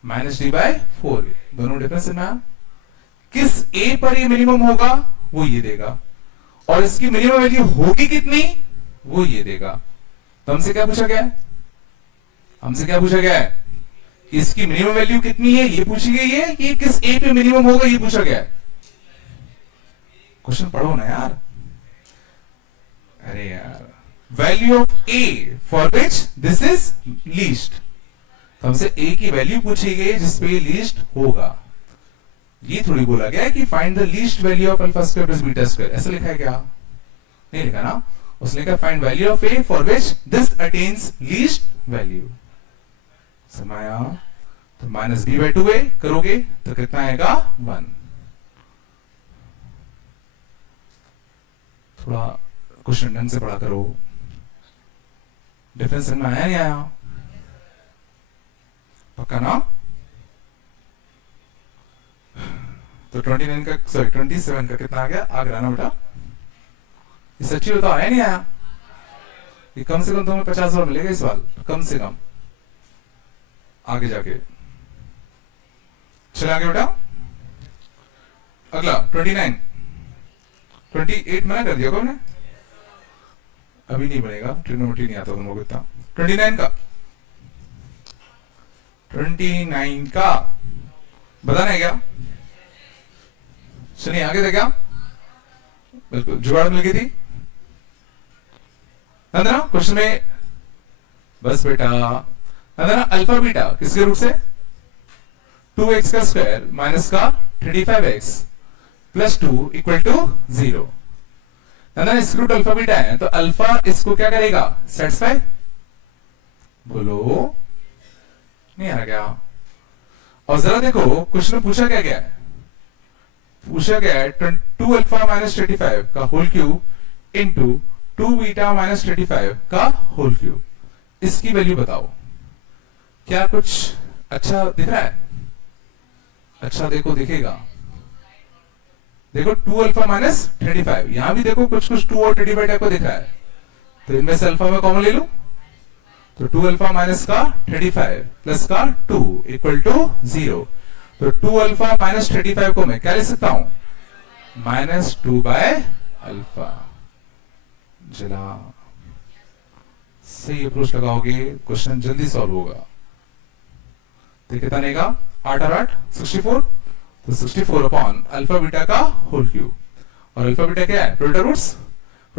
माइनस डी बाय 4a, दोनों डिफरेंस में, किस a पर ये मिनिमम होगा वो ये देगा, और इसकी मिनिमम वैल्यू होगी कितनी वो ये देगा। तो हमसे क्या पूछा गया है, हमसे क्या पूछा गया है, इसकी मिनिमम वैल्यू कितनी है ये पूछी गई है, कि किस a पे मिनिमम होगा ये पूछा गया है। क्वेश्चन पढ़ो ना यार, अरे यार, value of a for which this is least, हमसे a की वैल्यू पूछी गई जिसपे ये लीस्ट होगा, ये थोड़ी बोला गया है कि find the least value of alpha square plus beta square, ऐसा लिखा है क्या, नहीं लिखा ना, उसने कहा find value of a for which this attains least value, समाया तो माइनस बी बाई 2a करोगे तो कितना आएगा 1। थोड़ा क्वेश्चन ढंग से पढ़ा करो, डिफरेंस में आया नहीं आया, पक्का ना, तो 29 का सॉरी 27 का कितना आ गया, आ गया ना बेटा, ये सच्ची बताओ आया नहीं आया, ये कम से कम तुम्हें 50 मिलेगा इस बार, कम से कम आगे जाके। चले आगे बेटा, अगला 29, 28 मना कर दिया कौन ने, अभी नहीं बनेगा, ट्रिग्नोमेट्री नहीं आता तुम लोग इतना। 29 का, 29 का बताना है क्या, सुनिए आगे था क्या, बिल्कुल जुगाड़ मिल गई थी ना क्वेश्चन में, बस बेटा ना अल्फा बीटा किसके रूट से 2x का स्क्वायर माइनस का 35x प्लस 2 इक्वल टू 0, इसके रूट अल्फा बीटा है, तो अल्फा इसको क्या करेगा सेटिस्फाई, बोलो नहीं आ रहा क्या, और जरा देखो क्वेश्चन में पूछा क्या गया है, पूछा गया है 2 अल्फा माइनस 35 का whole cube into 2 beta minus 35 का होल क्यूब, इसकी वैल्यू बताओ, क्या कुछ अच्छा दिख रहा है, अच्छा देखो दिखेगा, देखो 2 अल्फा माइनस 35, यहां भी देखो कुछ कुछ 2 और 35 टाइप का दिख रहा है, तो इनमें से अल्फा में कॉमन ले लूं, तो 2 अल्फा माइनस का 35 प्लस का 2 इक्वल टू 0, तो 2 अल्फा माइनस 35 को मैं क्या ले सकता हूं माइनस 2 बाय अल्फा, जरा सही अप्रोच लगाओगे क्वेश्चन जल्दी सॉल्व होगा। तो कितना आएगा 8 और 8 64, तो 64 अपॉन अल्फा बीटा का होल क्यूब, और अल्फा बीटा क्या है प्रोडक्ट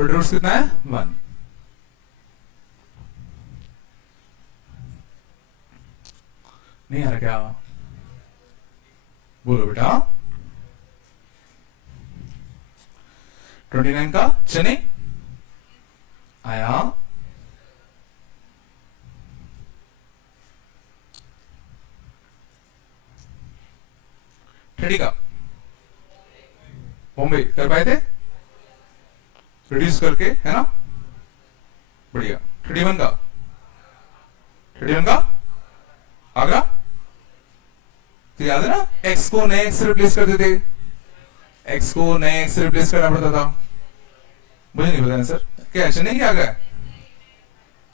रूट्स कितना है 1, नहीं आ रहा क्या, बोलो बेटा 29 का चने आया, 30 का बॉम्बे कर पाए थे रिड्यूस करके, है ना, बढ़िया। 31 का, 31 का आगरा, तो याद है ना, एक्स को नए एक्स से रिप्लेस करते थे, एक्स को नए एक्स से रिप्लेस करना पड़ता था। मुझे नहीं पता आंसर क्या, चेन्नई क्या आ गया,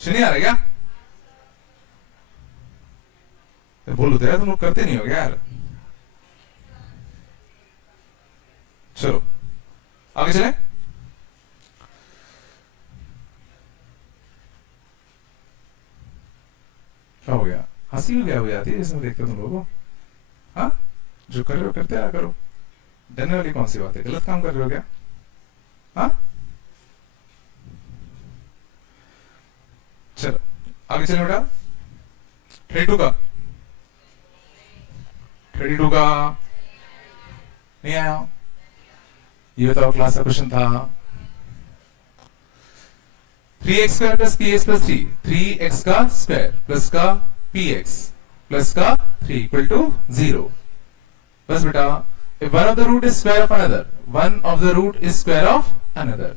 चेन्नई आ रहा है क्या, बोलो तो यार, तुम लोग करते नहीं हो यार। चलो आगे चलें। क्या हो गया, हंसी भी क्या हो जाती है इसमें देखते तुम लोगों को। हाँ, जो कर रहे हो करते रहा करो, डरने वाली कौन सी बात है, गलत काम कर रहे हो क्या। हाँ चलो आगे चलें बेटा। 32 का, 32 का नहीं आया, ये बताओ, क्लास का क्वेश्चन था 3x square plus px plus 3, 3x का स्क्वायर प्लस का px प्लस का 3 इक्वल टू 0। बस बेटा, if one of the root is square of another, one of the root is square of another,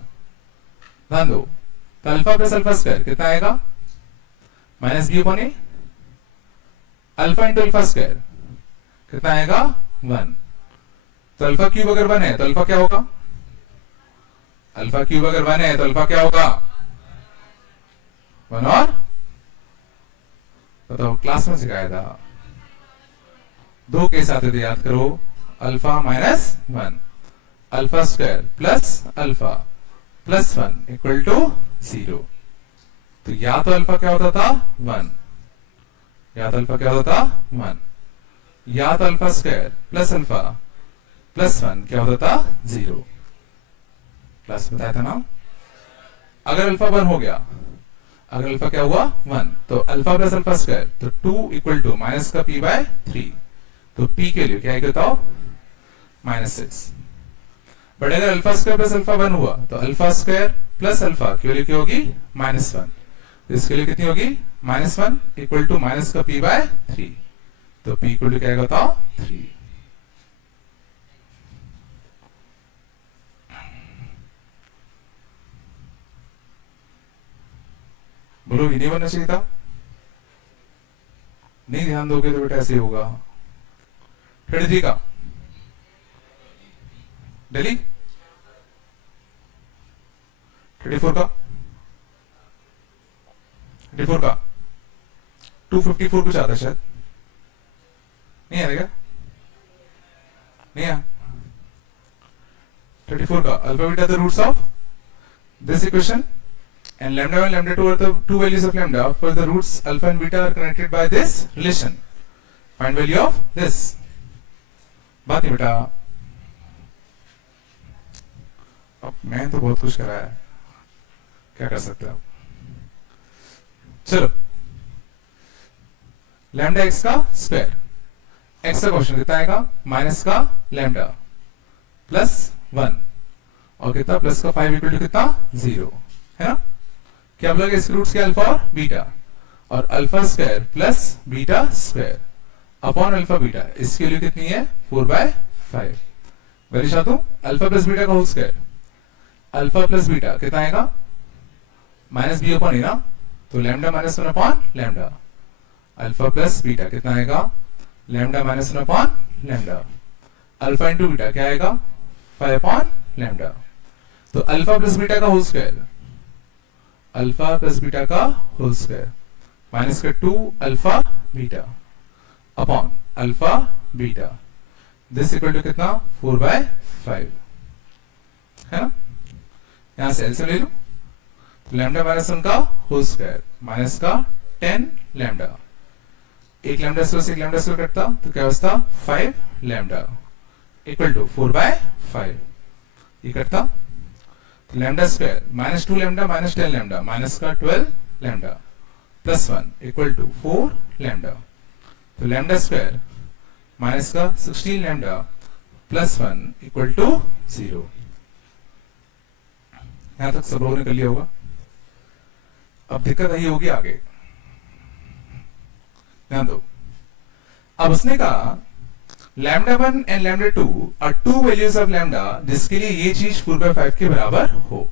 ध्यान दो, तो अल्फा प्लस अल्फा स्क्वायर कितना आएगा, माइनस बी अपॉन ए, अल्फा इंटू अल्फा स्क्वायर कितना आएगा 1, तो अल्फा क्यूब अगर 1 है तो अल्फा क्या होगा, अल्फा क्यूब अगर 1 है तो अल्फा क्या होगा 1, और बताओ, क्लास में सिखाया था, दो केस आते थे, याद करो, alpha minus 1, alpha square plus alpha plus 1 equal to 0। तो या तो अल्फा क्या होता था 1, या तो अल्फा क्या होता था 1, या तो alpha square plus alpha plus 1 क्या होता था 0। प्लस बताया था ना। अगर अल्फा 1 हो गया, अगर अल्फा क्या हुआ 1, तो अल्फा प्लस अल्फा स्क्वायर, तो 2 इक्वल टू माइनस का p बाय 3, तो p के लिए क्या है बताओ -6। बट अगर अल्फा स्क्वायर प्लस अल्फा 1 हुआ, तो अल्फा स्क्वायर प्लस अल्फा की वैल्यू क्या होगी -1, तो इसके लिए कितनी होगी -1 इक्वल टू माइनस का p बाय 3, तो p इक्वल टू क्या बताओ 3। बोलो, ये नहीं बनना चाहिए था, नहीं ध्यान दोगे तो बेटा ऐसे होगा। 33 का दिल्ली, 34 का, 34 का 254 कुछ आता है शायद, नहीं आएगा, नहीं आ 34 का, alpha beta the roots of this equation and lambda 1 lambda 2 are the two values of lambda, for the roots alpha and beta are connected by this relation, find value of this। बात नहीं बेटा, अब मैं तो बहुत कुछ कराया है, क्या कर सकते हो। चलो, लैम्डा एक्स का स्क्वायर, एक्स का क्वेश्चन कितना आएगा माइनस का लैम्डा प्लस 1, और कितना प्लस का 5 इक्वल टू कितना 0, है ना। क्या बोला इसके रूट्स के अल्फा और बीटा, और alpha square plus beta square upon alpha beta, इसकी वैल्यू कितनी है 4/5। वैल्यू चाहता हूं अल्फा प्लस बीटा का whole square, alpha plus beta कितना आएगा माइनस बी अपॉन ए ना, तो lambda minus 1 upon lambda, alpha plus beta कितना आएगा lambda minus 1 upon lambda, alpha into beta क्या आएगा 5 अपॉन लैम्डा, तो अल्फा प्लस बीटा का whole square, alpha plus beta का होल स्क्वायर माइनस का 2 alpha beta upon alpha beta, this equal to कितना 4/5, है ना। यहां से एलसीएम ले लो, तो लैम्डा माइनस 1 का होल स्क्वायर माइनस का 10 लैम्डा, एक लैम्डा स्क्वायर से एक लैम्डा स्क्वायर कटता, तो क्या बचता 5 लैम्डा इक्वल टू 4/5, ये कटता, lambda square minus 2 lambda minus 10 lambda minus का 12 lambda plus 1 equal to 4 lambda, तो लैम्डा स्क्वायर माइनस का 16 लैम्डा प्लस 1 इक्वल टू 0। यहां तक सब लोगों ने कर लिया होगा। अब दिक्कत यही होगी आगे, ध्यान दो। अब उसने कहा lambda 1 and lambda 2 are two values of lambda जिसके लिए ये चीज 4/5 के बराबर हो।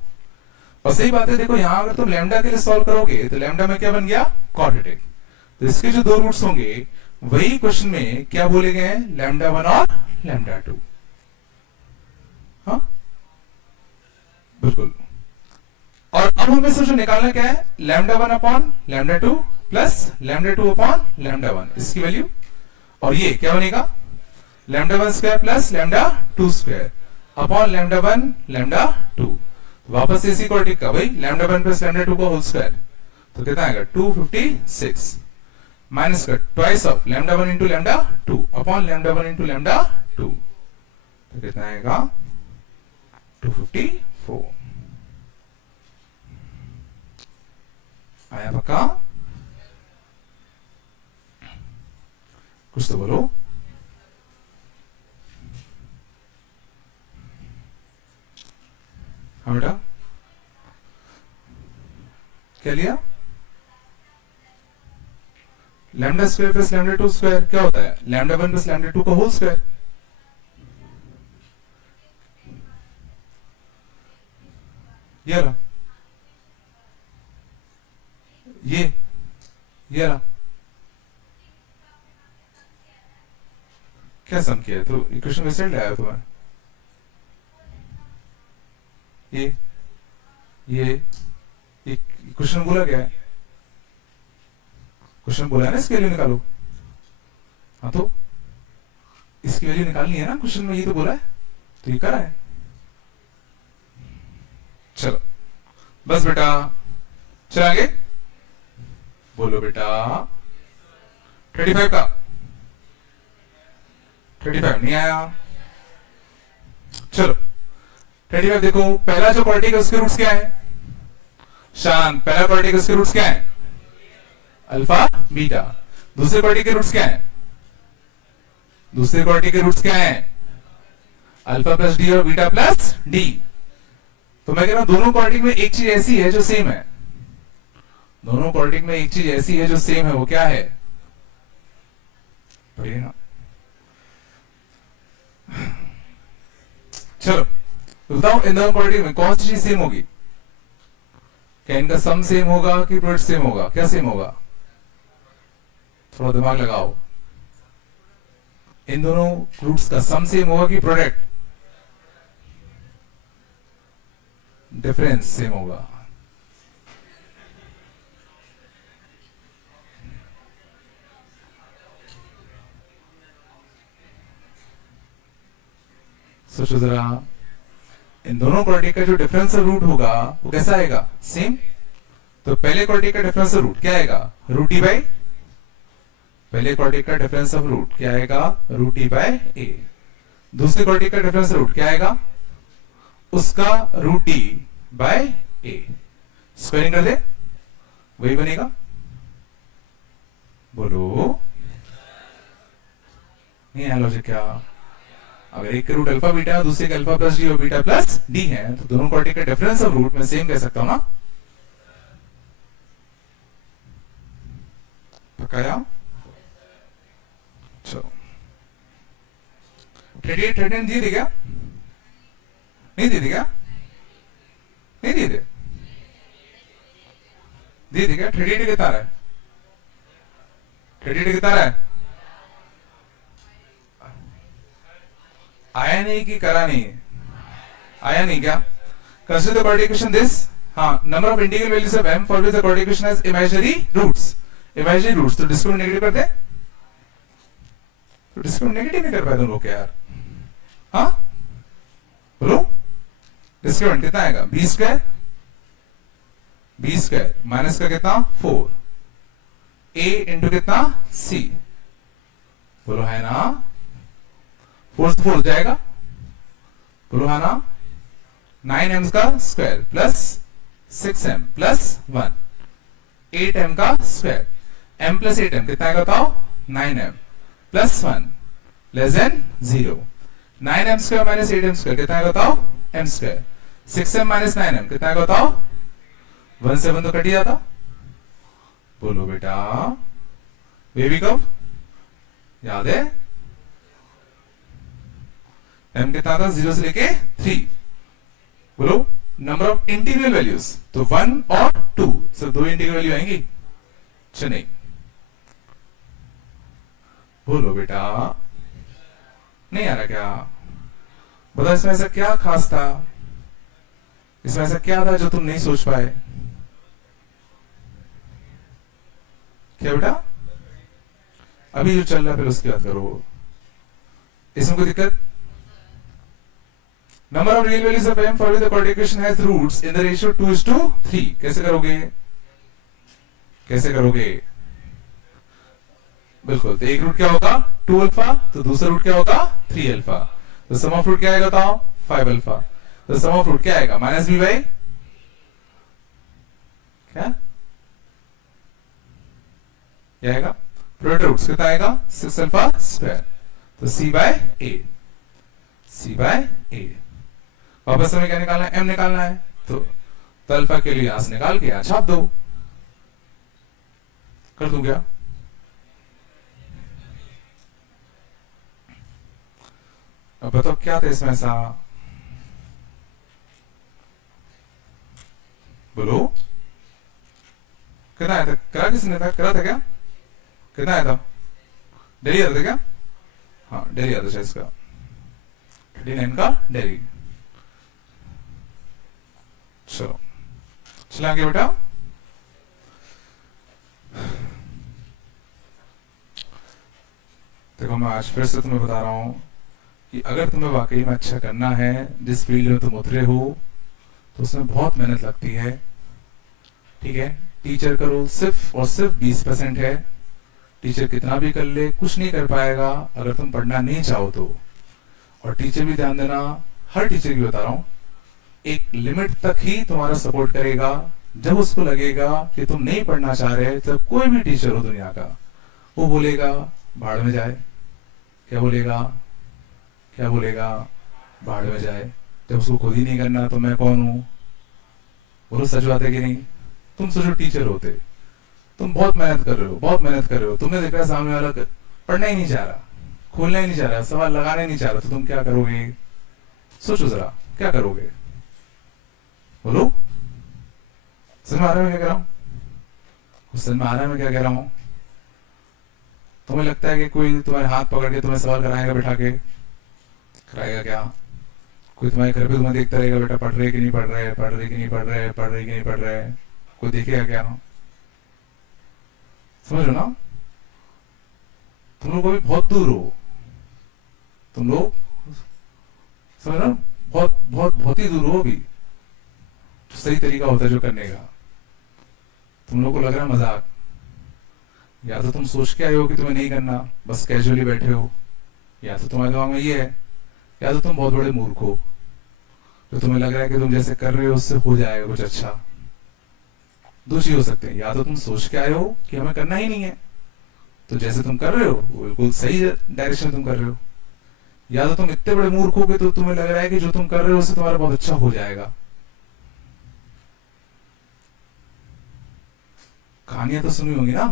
और सही बात है, देखो यहां अगर तुम लैम्डा के लिए सॉल्व करोगे तो लैम्डा में क्या बन गया, क्वाड्रेटिक। तो इसके जो दो रूट्स होंगे वही क्वेश्चन में क्या बोले गए हैं, लैम्डा 1 और लैम्डा 2। हाँ बिल्कुल। और अब हमें से जो निकालना क्या है, lambda 1 upon lambda 2 plus lambda 2 upon lambda 1, इसकी वैल्यू। और ये क्या बनेगा, lambda 1 square plus lambda 2 square upon lambda 1 lambda 2। वापस इसी क्वाड्रेटिक का भाई, लैम्डा 1 प्लस लैम्डा 2 का होल स्क्वायर, तो कितना आएगा 256 माइनस का twice of lambda 1 into lambda 2 upon lambda 1 into lambda 2, तो कितना आएगा 254। आया पक्का, कुछ तो बोलो। हाँ बेटा, क्या लिया, lambda square plus lambda 2 square क्या होता है, लैम्डा 1 प्लस लैम्डा 2 का होल स्क्वायर। ये रहा, ये रहा, क्या सम किया है, तो इक्वेशन कैसे लाया तुम्हें, ये क्वेश्चन बोला गया है, क्वेश्चन बोला है ना इसकी वैल्यू निकालो। हाँ तो इसकी वैल्यू निकालनी है ना, क्वेश्चन में ये तो बोला है, तो ये करा है। चलो बस बेटा, चल आगे बोलो बेटा। 35 का 35 नहीं आया। चलो 35 देखो, पहला जो क्वाड्रेटिक है उसके रूट्स क्या है, शान पहला क्वाड्रेटिक उसके रूट्स क्या है, अल्फा बीटा। दूसरे क्वाड्रेटिक के रूट्स क्या है, दूसरे क्वाड्रेटिक के रूट्स क्या है, अल्फा प्लस डी और बीटा प्लस डी। तो मैं कह रहा हूं दोनों क्वाड्रेटिक में एक चीज ऐसी है जो सेम है, दोनों क्वाड्रेटिक में एक चीज ऐसी है जो सेम है, वो क्या है, पढ़िए। चलो तो बताओ इन दोनों क्वाड्रेटिक में कौन सी चीज सेम होगी, क्या इनका सम सेम होगा कि प्रोडक्ट सेम होगा, क्या सेम होगा, थोड़ा दिमाग लगाओ। इन दोनों रूट्स का सम सेम होगा कि प्रोडक्ट, डिफरेंस सेम होगा। सोचो जरा, इन दोनों क्वाड्रेटिक का जो डिफरेंशियल रूट होगा वो कैसा आएगा, सेम। तो पहले क्वाड्रेटिक का डिफरेंशियल रूट क्या आएगा, रूट ई बाई, पहले क्वाड्रेटिक का डिफरेंस ऑफ रूट क्या आएगा, रूट ई बाय ए। दूसरे क्वाड्रेटिक का डिफरेंस रूट क्या आएगा, उसका root E by A. Squaring कर दे, वही बनेगा, बोलो नहीं है लॉजिक क्या। अगर एक के रूट अल्फा बीटा है, दूसरे का अल्फा प्लस डी और बीटा प्लस डी है, तो दोनों क्वाड्रेटिक का डिफरेंस ऑफ रूट में सेम कह सकता हूं ना, पकाया। चलो 38 39 दिए थे क्या, नहीं दिए थे क्या, नहीं दिए थे, दिए थे क्या, 38 कितना रहा है, 38 कितना रहा है, आया नहीं कि करा नहीं, आया नहीं क्या। Consider the quadratic equation this, हाँ, number of integral values of m for which the quadratic equation has imaginary roots, imaginary roots, तो डिस्क्रिमिनेट नेगेटिव कर दे, तो डिस्क्रिमिनेट नेगेटिव नहीं कर पाए तुम लोग क्या यार, हाँ बोलो। डिस्क्रिमिनेट कितना आएगा, बी स्क्वायर माइनस का कितना 4 a इंटू कितना c, बोलो है ना, 4 से 4 जाएगा, बोलो है ना, 9m का square plus 6m plus 1, 8m का स्क्वायर, m प्लस 8m कितना आएगा बताओ, 9m plus 1 less than 0, 9m square minus 8m square कितना आएगा बताओ, m square, 6m minus 9m कितना आएगा बताओ, 1 से 1 तो कट ही जाता, बोलो बेटा बेबी कब याद है, m कितना था 0 से लेके 3। बोलो नंबर ऑफ इंटीग्रल वैल्यूज, तो 1 और 2, सिर्फ 2 इंटीग्रल वैल्यू आएंगी। अच्छा नहीं, बोलो बेटा, नहीं आ रहा क्या? बताओ इसमें ऐसा क्या खास था, इसमें ऐसा क्या था जो तुम नहीं सोच पाए? क्या बेटा? अभी जो चल रहा है फिर उसकी बात करो, इसमें कोई दिक्कत? Number of real values of m for the coordinate equation has roots in the ratio 2:3। कैसे करोगे? कैसे करोगे? बिल्कुल, तो एक रूट क्या होगा 2 अल्फा, तो दूसरा रूट क्या होगा 3 अल्फा, तो सम ऑफ रूट क्या आएगा बताओ 5 अल्फा, तो सम ऑफ रूट क्या आएगा माइनस बी बाई क्या आएगा? प्रोडक्ट रूट्स कितना आएगा 6 अल्फा स्क्वायर, तो c by A, c by ए। वापस हमें क्या निकालना है? m निकालना है, तो अल्फा के लिए यहां से निकाल के यहां छाप दो। कर दूं क्या? अब बताओ क्या था इसमें ऐसा? बोलो कितना आया था? करा किसने था? करा था क्या? कितना आया था? डेली आया था क्या? हाँ डेली आता था इसका 39 का डेली। चलो चला आगे बेटा। देखो मैं आज फिर से तुम्हें बता रहा हूं कि अगर तुम्हें वाकई में अच्छा करना है, जिस फील्ड में तुम उतरे हो, तो उसमें बहुत मेहनत लगती है। ठीक है, टीचर का रोल सिर्फ और सिर्फ 20% है। टीचर कितना भी कर ले कुछ नहीं कर पाएगा अगर तुम पढ़ना नहीं चाहो तो। और टीचर भी ध्यान देना, हर टीचर की बता रहा हूं, एक लिमिट तक ही तुम्हारा सपोर्ट करेगा। जब उसको लगेगा कि तुम नहीं पढ़ना चाह रहे, तब कोई भी टीचर हो दुनिया का, वो बोलेगा भाड़ में जाए। क्या बोलेगा? क्या बोलेगा? भाड़ में जाए। जब उसको खुद ही नहीं करना तो मैं कौन हूं? बोलो सच बात है कि नहीं? तुम सोचो टीचर होते, तुम बहुत मेहनत कर रहे हो, बहुत मेहनत कर रहे हो, तुमने देखा सामने वाला पढ़ना ही नहीं चाह रहा, खोलना ही नहीं चाह रहा, सवाल लगाना ही नहीं चाह रहा, तो तुम क्या करोगे? सोचो जरा, क्या करोगे? बोलो समझ में आ रहा है मैं क्या कह रहा हूं? समझ में आ रहा है मैं क्या कह रहा हूं? तुम्हें लगता है कि कोई तुम्हारे हाथ पकड़ के तुम्हें सवाल कराएगा, बैठा के कराएगा क्या? कोई तुम्हारे घर पे तुम्हें देखता रहेगा बेटा पढ़ रहे कि नहीं पढ़ रहे, पढ़ रहे कि नहीं पढ़ रहे, पढ़ रहे कि नहीं पढ़ रहे? कोई देखेगा क्या? समझ लो ना, तुम लोग अभी बहुत दूर हो, तुम लोग समझ लो बहुत बहुत बहुत ही दूर हो अभी। सही तरीका होता है जो करने का। तुम लोग को लग रहा है मजाक, या तो तुम सोच के आए हो कि तुम्हें नहीं करना, बस कैजुअली बैठे हो, या तो तुम्हारे दिमाग में ये है, या तो तुम बहुत बड़े मूर्ख हो, तो तुम्हें लग रहा है कि तुम जैसे कर रहे हो उससे हो जाएगा कुछ अच्छा। दो चीज हो सकते हैं, या तो तुम सोच के आए हो कि हमें करना ही नहीं है, तो जैसे तुम कर रहे हो वो बिल्कुल सही डायरेक्शन तुम कर रहे हो, या तो तुम इतने बड़े मूर्ख हो कि तो तुम्हें लग रहा है कि जो तुम कर रहे हो उससे तुम्हारा बहुत अच्छा हो जाएगा। कहानियां तो सुनी होंगी ना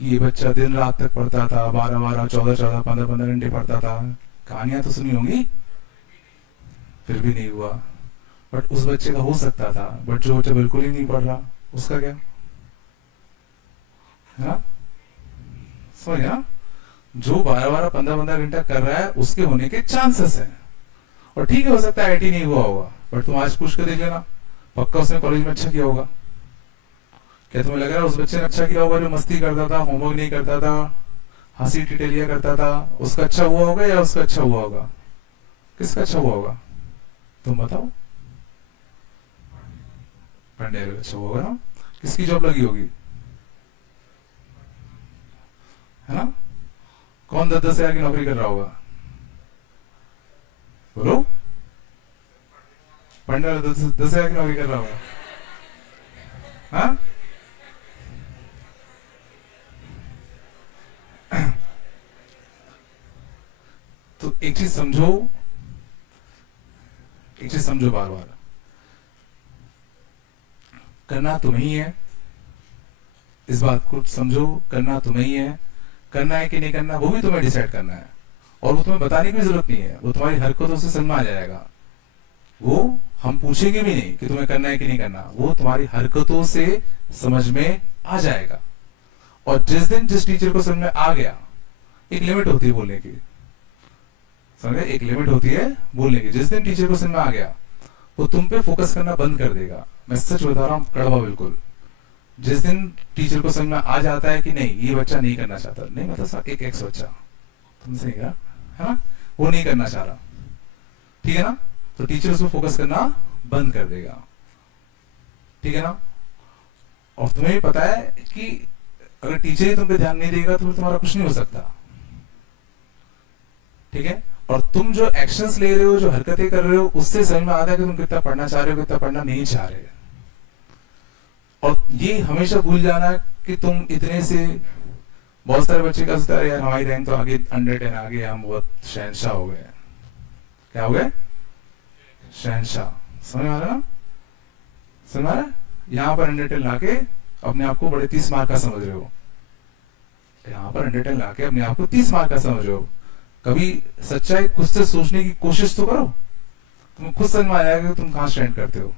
कि ये बच्चा दिन रात तक पढ़ता था, 12-12, 14-14, 15-15 घंटे पढ़ता था। कहानियां तो सुनी होंगी, फिर भी नहीं हुआ। बट उस बच्चे का हो सकता था, बट जो बच्चा बिल्कुल ही नहीं पढ़ रहा उसका क्या है ना? समझ ना? जो 12-12, 15-15 घंटा कर रहा है उसके होने के चांसेस हैं। और ठीक है, हो सकता है आईटी नहीं हुआ होगा, बट तुम आज पूछ कर देख लेना, पक्का उसने कॉलेज में अच्छा किया होगा। क्या तुम्हें लग रहा है उस बच्चे ने अच्छा किया होगा जो मस्ती करता था, होमवर्क नहीं करता था, हंसी टिटेलिया करता था? उसका अच्छा हुआ होगा या उसका अच्छा हुआ होगा? किसका अच्छा हुआ होगा तुम बताओ? पढ़ने वाले अच्छा हुआ होगा ना? किसकी जॉब लगी होगी, है ना? कौन 10-10 हजार की नौकरी कर रहा होगा? बोलो, पढ़ने वाला 10 हजार की नौकरी कर रहा होगा? हाँ, तो एक चीज समझो, एक चीज समझो, बार बार करना तुम्हें ही है। इस बात को समझो, करना तुम्हें ही है। करना है कि नहीं करना वो भी तुम्हें डिसाइड करना है। और वो तुम्हें बताने की भी जरूरत नहीं है, वो तुम्हारी हरकतों से समझ में आ जाएगा। वो हम पूछेंगे भी नहीं कि तुम्हें करना है कि नहीं करना, वो तुम्हारी हरकतों से समझ में आ जाएगा। और जिस दिन जिस टीचर को समझ में आ गया, एक लिमिट होती है बोलने की, समझे, एक लिमिट होती है बोलने की। जिस दिन टीचर को समझ में आ गया, वो तुम पे फोकस करना बंद कर देगा। मैं सच बता रहा हूँ, कड़वा बिल्कुल। जिस दिन टीचर को समझ में आ जाता है कि नहीं ये बच्चा नहीं करना चाहता, नहीं मतलब एक एक्स बच्चा, तुमसे क्या है ना, वो नहीं करना चाह रहा, ठीक है ना, तो टीचर उसको फोकस करना बंद कर देगा, ठीक है ना। और तुम्हें भी पता है कि अगर टीचर ही तुम पे ध्यान नहीं देगा तो फिर तुम्हारा कुछ नहीं हो सकता, ठीक है। और तुम जो एक्शंस ले रहे हो, जो हरकतें कर रहे हो, उससे समझ में आता है कि तुम कितना पढ़ना चाह रहे हो, कितना पढ़ना नहीं चाह रहे। और ये हमेशा भूल जाना कि तुम इतने से, बहुत सारे बच्चे का सोचता है यार हमारी रैंक तो आगे अंडर 10 आ गए, हम बहुत शहनशाह हो गए। क्या हो गए? शहनशाह। समझ आ रहा ना, समझ आ रहा? यहाँ पर अंडर 10 लाके अपने आप को बड़े 30 मार्क का समझ रहे हो, यहाँ पर अंडर 10 लाके अपने आप को 30 मार्क का समझ रहे हो। कभी सच्चाई खुद से सोचने की कोशिश तो करो, तुम्हें खुद समझ में आ जाएगा कि तुम कहां स्टैंड करते हो।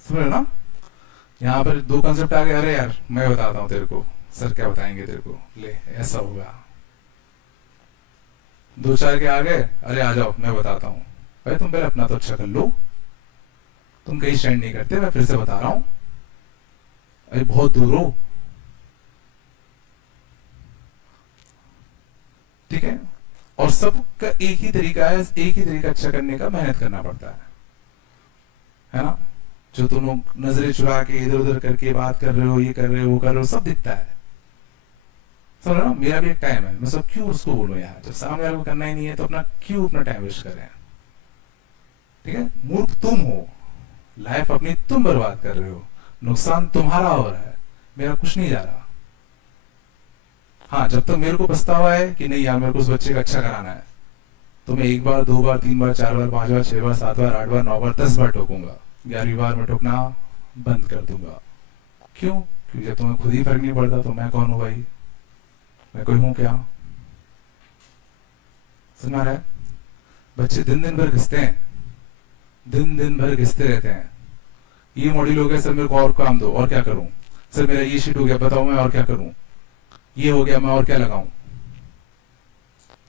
समझ ना, यहाँ पर दो कंसेप्ट आ गए, अरे यार मैं बताता हूं तेरे को, सर क्या बताएंगे तेरे को, ले ऐसा होगा। दो चार के आ गए, अरे आ जाओ मैं बताता हूं। भाई तुम पहले अपना तो अच्छा कर लो, तुम कहीं स्टैंड नहीं करते, मैं फिर से बता रहा हूं, अरे बहुत दूर हो, ठीक है। और सबका एक ही तरीका है, एक ही तरीका अच्छा करने का, मेहनत करना पड़ता है ना। जो तुम लोग नजरें चुरा के इधर उधर करके बात कर रहे हो, ये कर रहे हो, वो कर रहे हो, सब दिखता है, समझ रहे हो। मेरा भी एक टाइम है, मैं सब क्यों उसको बोलूं यार, जब सामने वाले को करना ही नहीं है तो अपना क्यों अपना टाइम वेस्ट कर रहे हैं, ठीक है। मूर्ख तुम हो, लाइफ अपनी तुम बर्बाद कर रहे हो, नुकसान तुम्हारा हो रहा है, मेरा कुछ नहीं जा रहा। हाँ, जब तक मेरे को पछतावा है कि नहीं यार मेरे को उस बच्चे का अच्छा कराना है, तो मैं 1 बार 2 बार 3 बार 4 बार 5 बार 6 बार 7 बार 8 बार 9 बार 10 बार ठोकूंगा, 11वीं बार में ठोकना बंद कर दूंगा। क्यों? क्योंकि जब तुम्हें खुद ही फर्क नहीं पड़ता तो मैं कौन हूं भाई, मैं कोई हूं क्या? सुना रहा है? बच्चे दिन दिन भर घिसते हैं, दिन दिन भर घिसते रहते हैं। ये मॉड्यूल हो गया सर, मेरे को और काम दो, और क्या करूं सर, मेरा ये शीट हो गया, बताओ मैं और क्या करूं, ये हो गया मैं और क्या लगाऊं।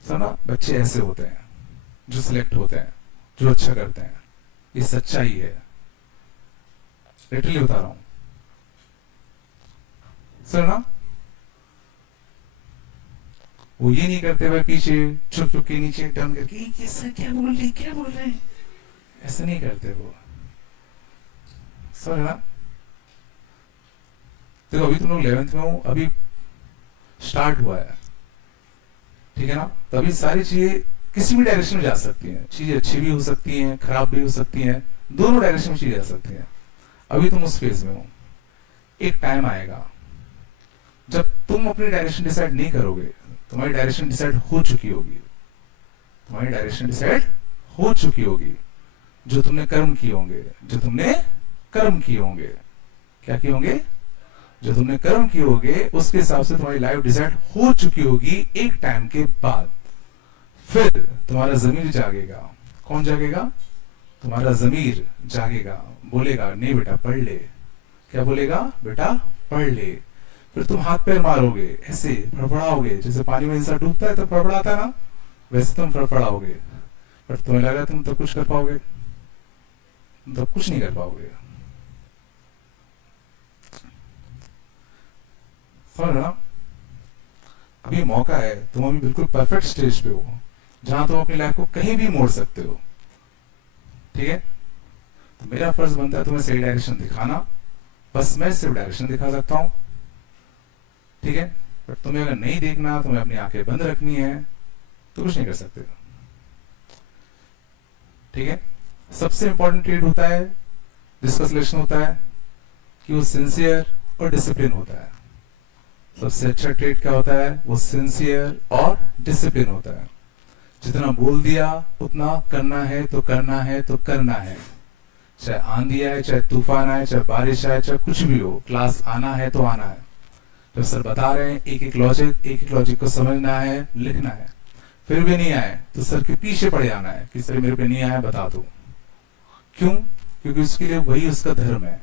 सुना, बच्चे ऐसे होते हैं जो सिलेक्ट होते हैं, जो अच्छा करते हैं, ये सच्चाई है, लिटरली बता रहा हूं। सुना, वो ये नहीं करते भाई पीछे छुप छुप के नीचे टर्न करके ये सर क्या बोल रहे, क्या बोल रहे, ऐसे नहीं करते वो। समझ ना, देखो अभी तुम लोग 11th में हो, अभी स्टार्ट हुआ है, ठीक है ना, तभी सारी चीजें किसी भी डायरेक्शन में जा सकती हैं, चीजें अच्छी भी हो सकती हैं, खराब भी हो सकती हैं, दोनों डायरेक्शन में चीजें जा सकती हैं। अभी तुम उस फेज में हो, एक टाइम आएगा जब तुम अपनी डायरेक्शन डिसाइड नहीं करोगे, तुम्हारी डायरेक्शन डिसाइड हो चुकी होगी, तुम्हारी डायरेक्शन डिसाइड हो चुकी होगी, जो तुमने कर्म किए होंगे, जो तुमने कर्म किए होंगे, क्या किए होंगे, जो तुमने कर्म किए होंगे, उसके हिसाब से तुम्हारी लाइफ डिसाइड हो चुकी होगी। एक टाइम के बाद फिर तुम्हारा जमीर जागेगा। कौन जागेगा? तुम्हारा जमीर जागेगा, बोलेगा नहीं बेटा पढ़ ले। क्या बोलेगा? बेटा पढ़ ले। फिर तुम हाथ पैर मारोगे, ऐसे फड़फड़ाओगे, जैसे पानी में इंसान डूबता है तो फड़फड़ाता है ना, वैसे तुम फड़फड़ाओगे। पर तुम्हें लगा तुम तो कुछ कर पाओगे, तुम तो कुछ नहीं कर पाओगे। समझ ना, अभी मौका है, तुम अभी बिल्कुल परफेक्ट स्टेज पे हो जहां तुम अपनी लाइफ को कहीं भी मोड़ सकते हो, ठीक है। तो मेरा फर्ज बनता है तुम्हें सही डायरेक्शन दिखाना, बस मैं सिर्फ डायरेक्शन दिखा सकता हूं, ठीक है। बट तुम्हें अगर नहीं देखना, तुम्हें अपनी आंखें बंद रखनी है तो कुछ नहीं कर सकते, ठीक है। सबसे इंपॉर्टेंट ट्रेड होता है जिसका सिलेक्शन होता है कि वो सिंसियर और डिसिप्लिन होता है। सबसे अच्छा ट्रेड क्या होता है? वो सिंसियर और डिसिप्लिन होता है। जितना बोल दिया उतना करना है तो करना है तो करना है, चाहे आंधी आए, चाहे तूफान आए, चाहे बारिश आए, चाहे कुछ भी हो, क्लास आना है तो आना है। जब सर बता रहे हैं एक एक लॉजिक को समझना है, लिखना है, फिर भी नहीं आए तो सर के पीछे पड़ जाना है कि सर मेरे पे नहीं आया, बता दो। क्यों? क्योंकि उसके लिए वही उसका धर्म है।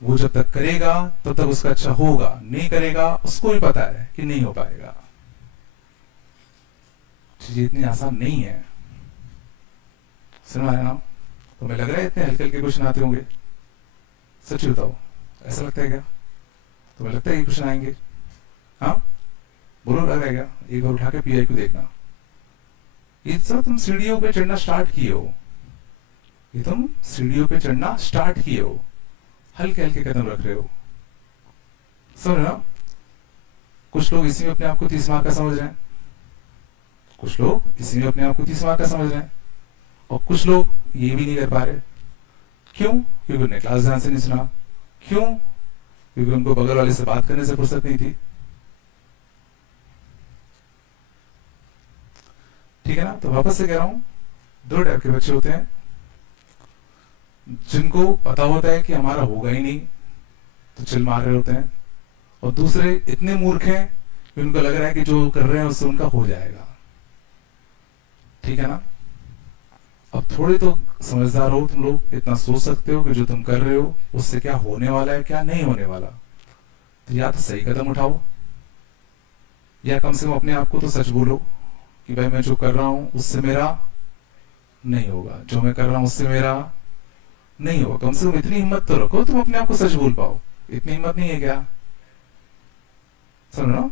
वो जब तक करेगा तब तक उसका अच्छा होगा, नहीं करेगा उसको भी पता है कि नहीं हो पाएगा। चीजें इतनी आसान नहीं है, समझ ना? तो मैं लग रहा है इतने हल्के हल्के क्वेश्चन आते होंगे, सच बताओ, ऐसा लगता है क्या? तुम्हें लगता है ये क्वेश्चन आएंगे? हाँ बोलो, लग रहा है क्या? एक बार उठा के पीआई को देखना। ये सब तुम सीढ़ियों पे चढ़ना स्टार्ट किए हो, ये तुम सीढ़ियों पे चढ़ना स्टार्ट किए हो, हल्के हल्के कदम रख रहे हो, समझ ना? कुछ लोग इसी में अपने आप को 30 मार्क का समझ रहे हैं, कुछ लोग इसी में अपने आप को 30 मार्क का समझ रहे हैं, और कुछ लोग ये भी नहीं कर पा रहे। क्यों? क्योंकि उन्हें क्लास ध्यान से नहीं सुना। क्यों? क्योंकि उनको बगल वाले से बात करने से फुर्सत नहीं थी। ठीक है ना? तो वापस से कह रहा हूं, दो टाइप के बच्चे होते हैं, जिनको पता होता है कि हमारा होगा ही नहीं तो चिल मार रहे होते हैं, और दूसरे इतने मूर्ख हैं कि उनको लग रहा है कि जो कर रहे हैं उससे उनका हो जाएगा। ठीक है ना? अब थोड़े तो समझदार हो तुम लोग, इतना सोच सकते हो कि जो तुम कर रहे हो उससे क्या होने वाला है, क्या नहीं होने वाला। तो या तो सही कदम उठाओ, या कम से कम अपने आप को तो सच बोलो कि भाई मैं जो कर रहा हूं उससे मेरा नहीं होगा, जो मैं कर रहा हूं उससे मेरा नहीं होगा। कम से कम इतनी हिम्मत तो रखो, तुम अपने आप को सच बोल पाओ। इतनी हिम्मत नहीं है क्या? सुनो ना,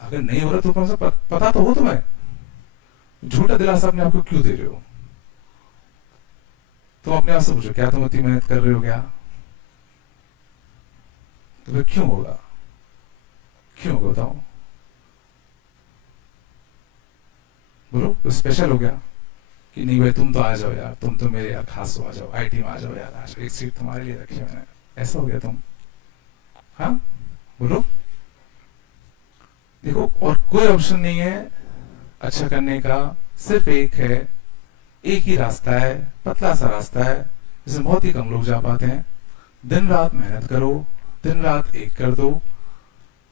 अगर नहीं हो रहा तो कम से पता तो हो तुम्हें, झूठा दिलासा अपने आप को क्यों दे रहे हो? तुम अपने आप से पूछो, क्या तुम इतनी मेहनत कर रहे हो क्या? तो फिर क्यों होगा? क्यों होगा बताओ? बोलो, तो स्पेशल हो गया कि नहीं भाई तुम तो आ जाओ यार, तुम तो मेरे यार खास हो, आ जाओ आईटी में, आ जाओ यार, आज एक सीट तुम्हारे लिए रखी मैंने, ऐसा हो गया तुम? हाँ बोलो। देखो, और कोई ऑप्शन नहीं है अच्छा करने का, सिर्फ एक है, एक ही रास्ता है, पतला सा रास्ता है जिसमें बहुत ही कम लोग जा पाते हैं। दिन रात मेहनत करो, दिन रात एक कर दो,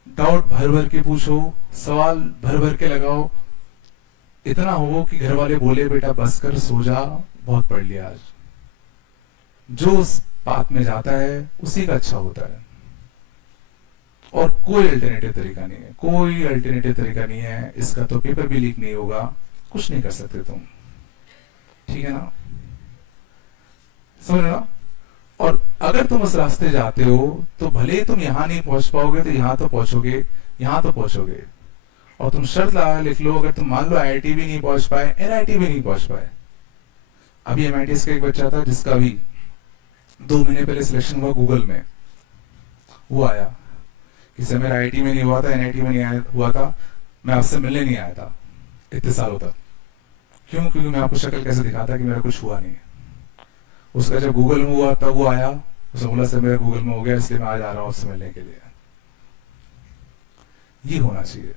डाउट भर भर के पूछो, सवाल भर भर के लगाओ, इतना हो कि घर वाले बोले बेटा बस कर सो जा, बहुत पढ़ लिया आज। जो उस बात में जाता है उसी का अच्छा होता है, और कोई अल्टरनेटिव तरीका नहीं है, कोई अल्टरनेटिव तरीका नहीं है। इसका तो पेपर भी लीक नहीं होगा, कुछ नहीं कर सकते तुम। ठीक है ना? समझ ना? और अगर तुम उस रास्ते जाते हो तो भले ही तुम यहां नहीं पहुंच पाओगे तो यहां तो पहुंचोगे, यहां तो पहुंचोगे। और तुम शर्त लगा लिख लो, अगर तुम मान लो आईआईटी भी नहीं पहुंच पाए, एनआईटी भी नहीं पहुंच पाए। अभी एमआईटीएस का एक बच्चा था जिसका भी 2 महीने पहले सिलेक्शन हुआ गूगल में, वो आया कि सर मेरा आईआईटी में नहीं हुआ था, एनआईटी में नहीं हुआ था, मैं आपसे मिलने नहीं आया था इतने सालों तक। क्यों? क्योंकि मैं आपको शक्ल कैसे दिखाता कि मेरा कुछ हुआ नहीं। उसका जब गूगल में हुआ तब वो आया, उसने बोला सर मेरा गूगल में हो गया इसलिए मैं आज आ रहा हूं आपसे मिलने के लिए। ये होना चाहिए,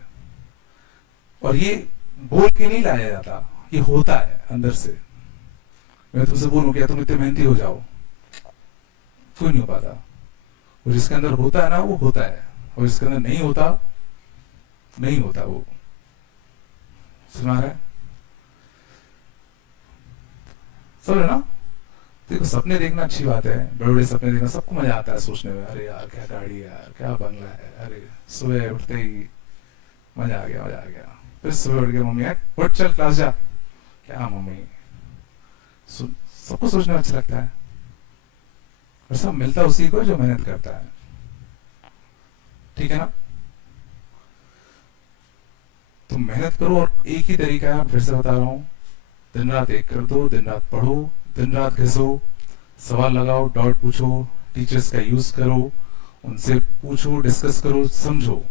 और ये बोल के नहीं लाया जाता, ये होता है अंदर से। मैं तुमसे बोलूं क्या तुम इतने मेहनती हो जाओ, कोई नहीं हो पाता। और जिसके अंदर होता है ना वो होता है, और जिसके अंदर नहीं होता नहीं होता। वो सुना रहा है? समझ ना? देखो, सपने देखना अच्छी बात है, बड़े बड़े सपने देखना सबको मजा आता है सोचने में, अरे यार क्या गाड़ी है यार, क्या बंगला है, अरे सुबह उठते ही मजा आ गया, मजा आ गया। फिर सुबह उठ के मम्मी यार उठ चल क्लास जा, क्या मम्मी, सबको सोचना अच्छा लगता है, और सब मिलता उसी को जो मेहनत करता है। ठीक है ना? तुम मेहनत करो, और एक ही तरीका है, फिर से बता रहा हूं, दिन रात एक कर दो, दिन रात पढ़ो, दिन रात घिसो, सवाल लगाओ, डाउट पूछो, टीचर्स का यूज करो, उनसे पूछो, डिस्कस करो, समझो।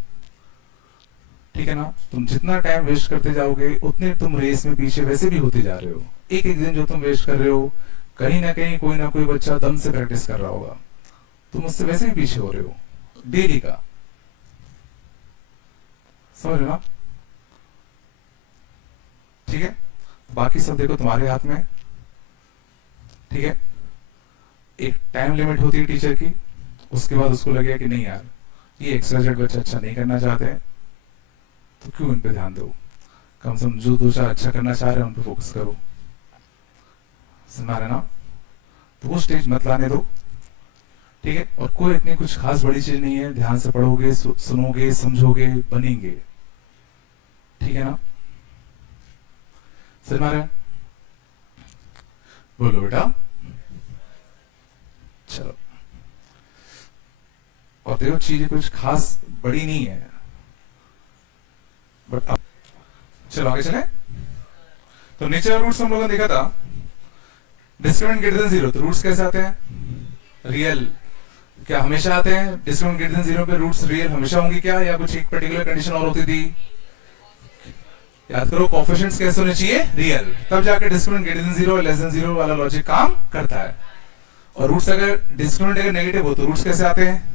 ठीक है ना? तुम जितना टाइम वेस्ट करते जाओगे उतने तुम रेस में पीछे वैसे भी होते जा रहे हो। एक एक दिन जो तुम वेस्ट कर रहे हो, कहीं ना कहीं कोई ना कोई बच्चा दम से प्रैक्टिस कर रहा होगा, तुम उससे वैसे भी पीछे हो रहे हो डेली का। समझ रहे ना? ठीक है? बाकी सब देखो तुम्हारे हाथ में। ठीक है? एक टाइम लिमिट होती है टीचर की, उसके बाद उसको लगेगा कि नहीं यार ये XYZ बच्चे अच्छा नहीं करना चाहते हैं, तो क्यों इन पे ध्यान दो, कम से कम जो दो चार अच्छा करना चाह रहे हैं उन पे फोकस करो, समझ रहे ना? तो वो स्टेज मत लाने दो, ठीक है? और कोई इतनी कुछ खास बड़ी चीज नहीं है, ध्यान से पढ़ोगे, सुनोगे, समझोगे, बनेंगे, ठीक है ना? समझ रहे हैं? बोलो बेटा। चलो, और देखो चीजें कुछ खास बड़ी नहीं है, बट अब चलो आगे चले। तो नेचर रूट्स हम लोगों ने देखा था, डिस्क्रिमिनेंट ग्रेटर देन जीरो, तो रूट्स कैसे आते हैं? रियल क्या हमेशा आते हैं? डिस्क्रिमिनेंट ग्रेटर देन जीरो पे रूट्स रियल हमेशा होंगी क्या, या कुछ एक पर्टिकुलर कंडीशन और होती थी? याद करो, कोएफिशिएंट्स कैसे होने चाहिए? रियल, तब जाके discriminant greater than zero less than zero वाला लॉजिक काम करता है। और रूट्स अगर डिस्क्रिमिनेंट अगर नेगेटिव हो तो रूट्स कैसे आते हैं?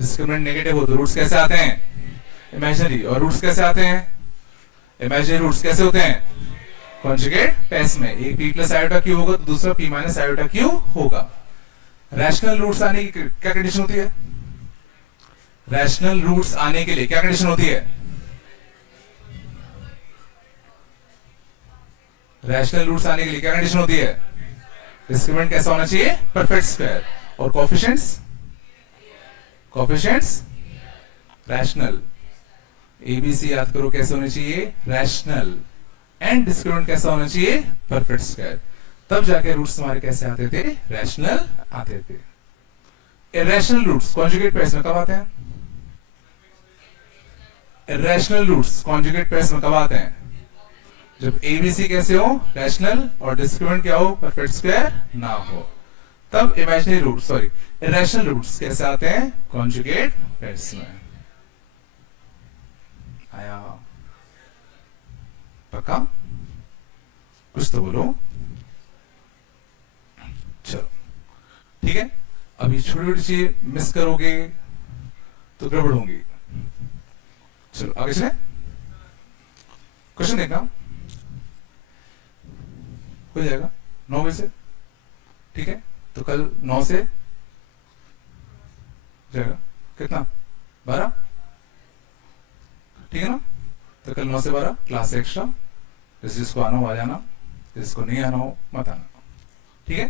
डिस्क्रिमिनेंट नेगेटिव हो तो रूट्स कैसे आते हैं? इमेजिनरी। और रूट्स कैसे आते हैं? इमेजिनरी रूट्स कैसे होते हैं? कॉन्जुगेट पेस में एक p प्लस आयोटा क्यू होगा तो दूसरा p माइनस आयोटा क्यू होगा। रैशनल रूट्स आने की क्या कंडीशन होती है? रैशनल रूट्स आने के लिए क्या कंडीशन होती है? रैशनल रूट्स आने के लिए क्या कंडीशन होती है? डिस्क्रिमिनेंट कैसा होना चाहिए? Perfect square. और कोएफिशिएंट्स? Coefficients rational. एबीसी याद करो कैसे होने चाहिए? रैशनल। एंड डिस्क्रिमिनेंट कैसा होना चाहिए? Perfect square. तब जाके रूट्स हमारे कैसे आते थे? रैशनल आते थे। इरैशनल रूट्स कॉन्जुगेट पेयर्स में कब आते हैं? इरैशनल रूट्स कॉन्जुगेट पेयर्स में कब आते हैं? जब एबीसी कैसे हो? रैशनल, और डिस्क्रिमिनेंट क्या हो? परफेक्ट स्क्वायर ना हो। तब imaginary root sorry irrational roots कैसे आते हैं? कॉन्जुगेट पेयर्स में। आया पक्का? कुछ तो बोलो। चलो ठीक है, अभी छोटी छोटी चीज मिस करोगे तो गड़बड़ होंगी। चलो आगे चले, क्वेश्चन देखना हो जाएगा 9 बजे से, ठीक है? तो कल 9 से जाएगा कितना? 12, ठीक है ना? तो कल 9 से 12 क्लास एक्स्ट्रा, जिसको आना हो आ जाना, जिसको नहीं आना हो मत आना, ठीक है?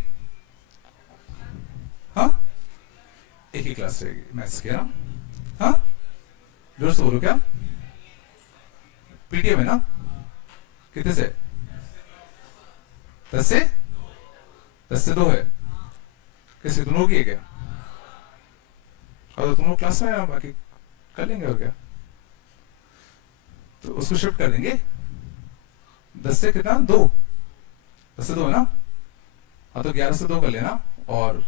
हाँ, एक ही क्लास रहेगी मैथ्स की, है ना? हाँ, जोर से बोलो। क्या पीटीएम है ना? कितने से? 10 से 2 है। किसी तुम लोग की है क्या? और तो तुम लोग क्लास में है, बाकी कर लेंगे और क्या, तो उसको शिफ्ट कर देंगे। 10 से कितना? 2। 10 से 2 है ना? हाँ, तो 11 से 2 कर लेना, और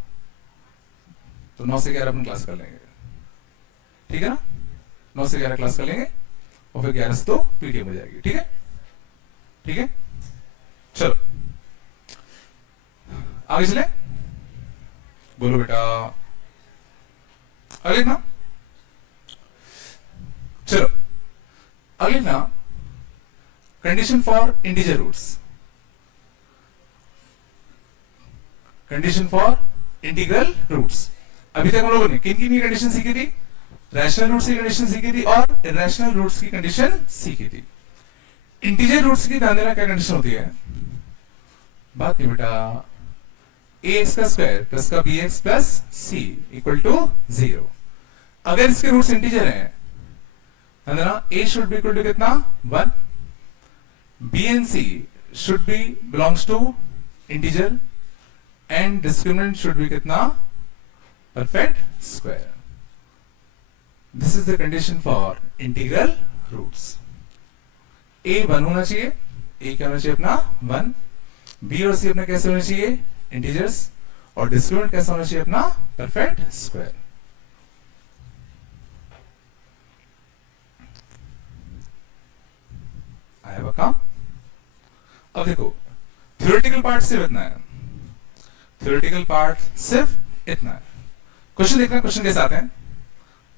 तो 9 से 11 अपन क्लास कर लेंगे, ठीक है ना? 9 से 11 क्लास कर लेंगे, और फिर 11 से 2 पीटीएम हो जाएगी, ठीक है? ठीक है, चलो आगे चले। बोलो बेटा, अगले ना, चलो अगले ना, condition for integer roots. Condition for integral roots. अभी तक हम लोगों ने किन की कंडीशन सीखी थी? रैशनल रूट्स की कंडीशन सीखी थी और इरैशनल रूट्स की कंडीशन सीखी थी। इंटीजर रूट्स की ध्यान देना क्या कंडीशन होती है? बात नहीं बेटा, ax का स्क्वायर प्लस का bx plus c equal to 0। अगर इसके रूट्स इंटीजर हैं, ध्यान देना, a should be equal to कितना? 1, b and c should be belongs to integer, and discriminant should be कितना? Perfect square. This is the condition for integral roots. a 1 होना चाहिए, a क्या होना चाहिए अपना? 1। b और c अपना कैसे होना चाहिए? इंटीजर्स। और डिस्क्रिमिनेंट कैसा होना चाहिए अपना? Perfect square. आया बका? अब देखो, थ्योरेटिकल पार्ट सिर्फ इतना है, थ्योरेटिकल पार्ट सिर्फ इतना है। क्वेश्चन देखना, क्वेश्चन कैसे आते हैं?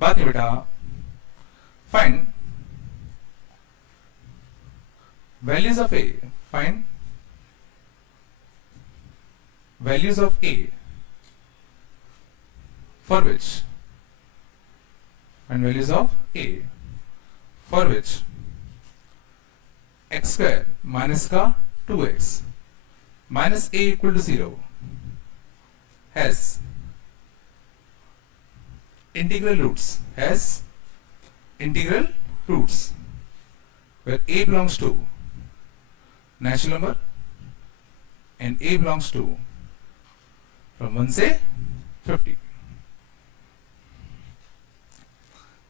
बात नहीं बेटा, find values of A, find values of a for which find values of a for which x square minus का 2x minus a equal to 0 has integral roots where a belongs to natural number and a belongs to from 1 से 50.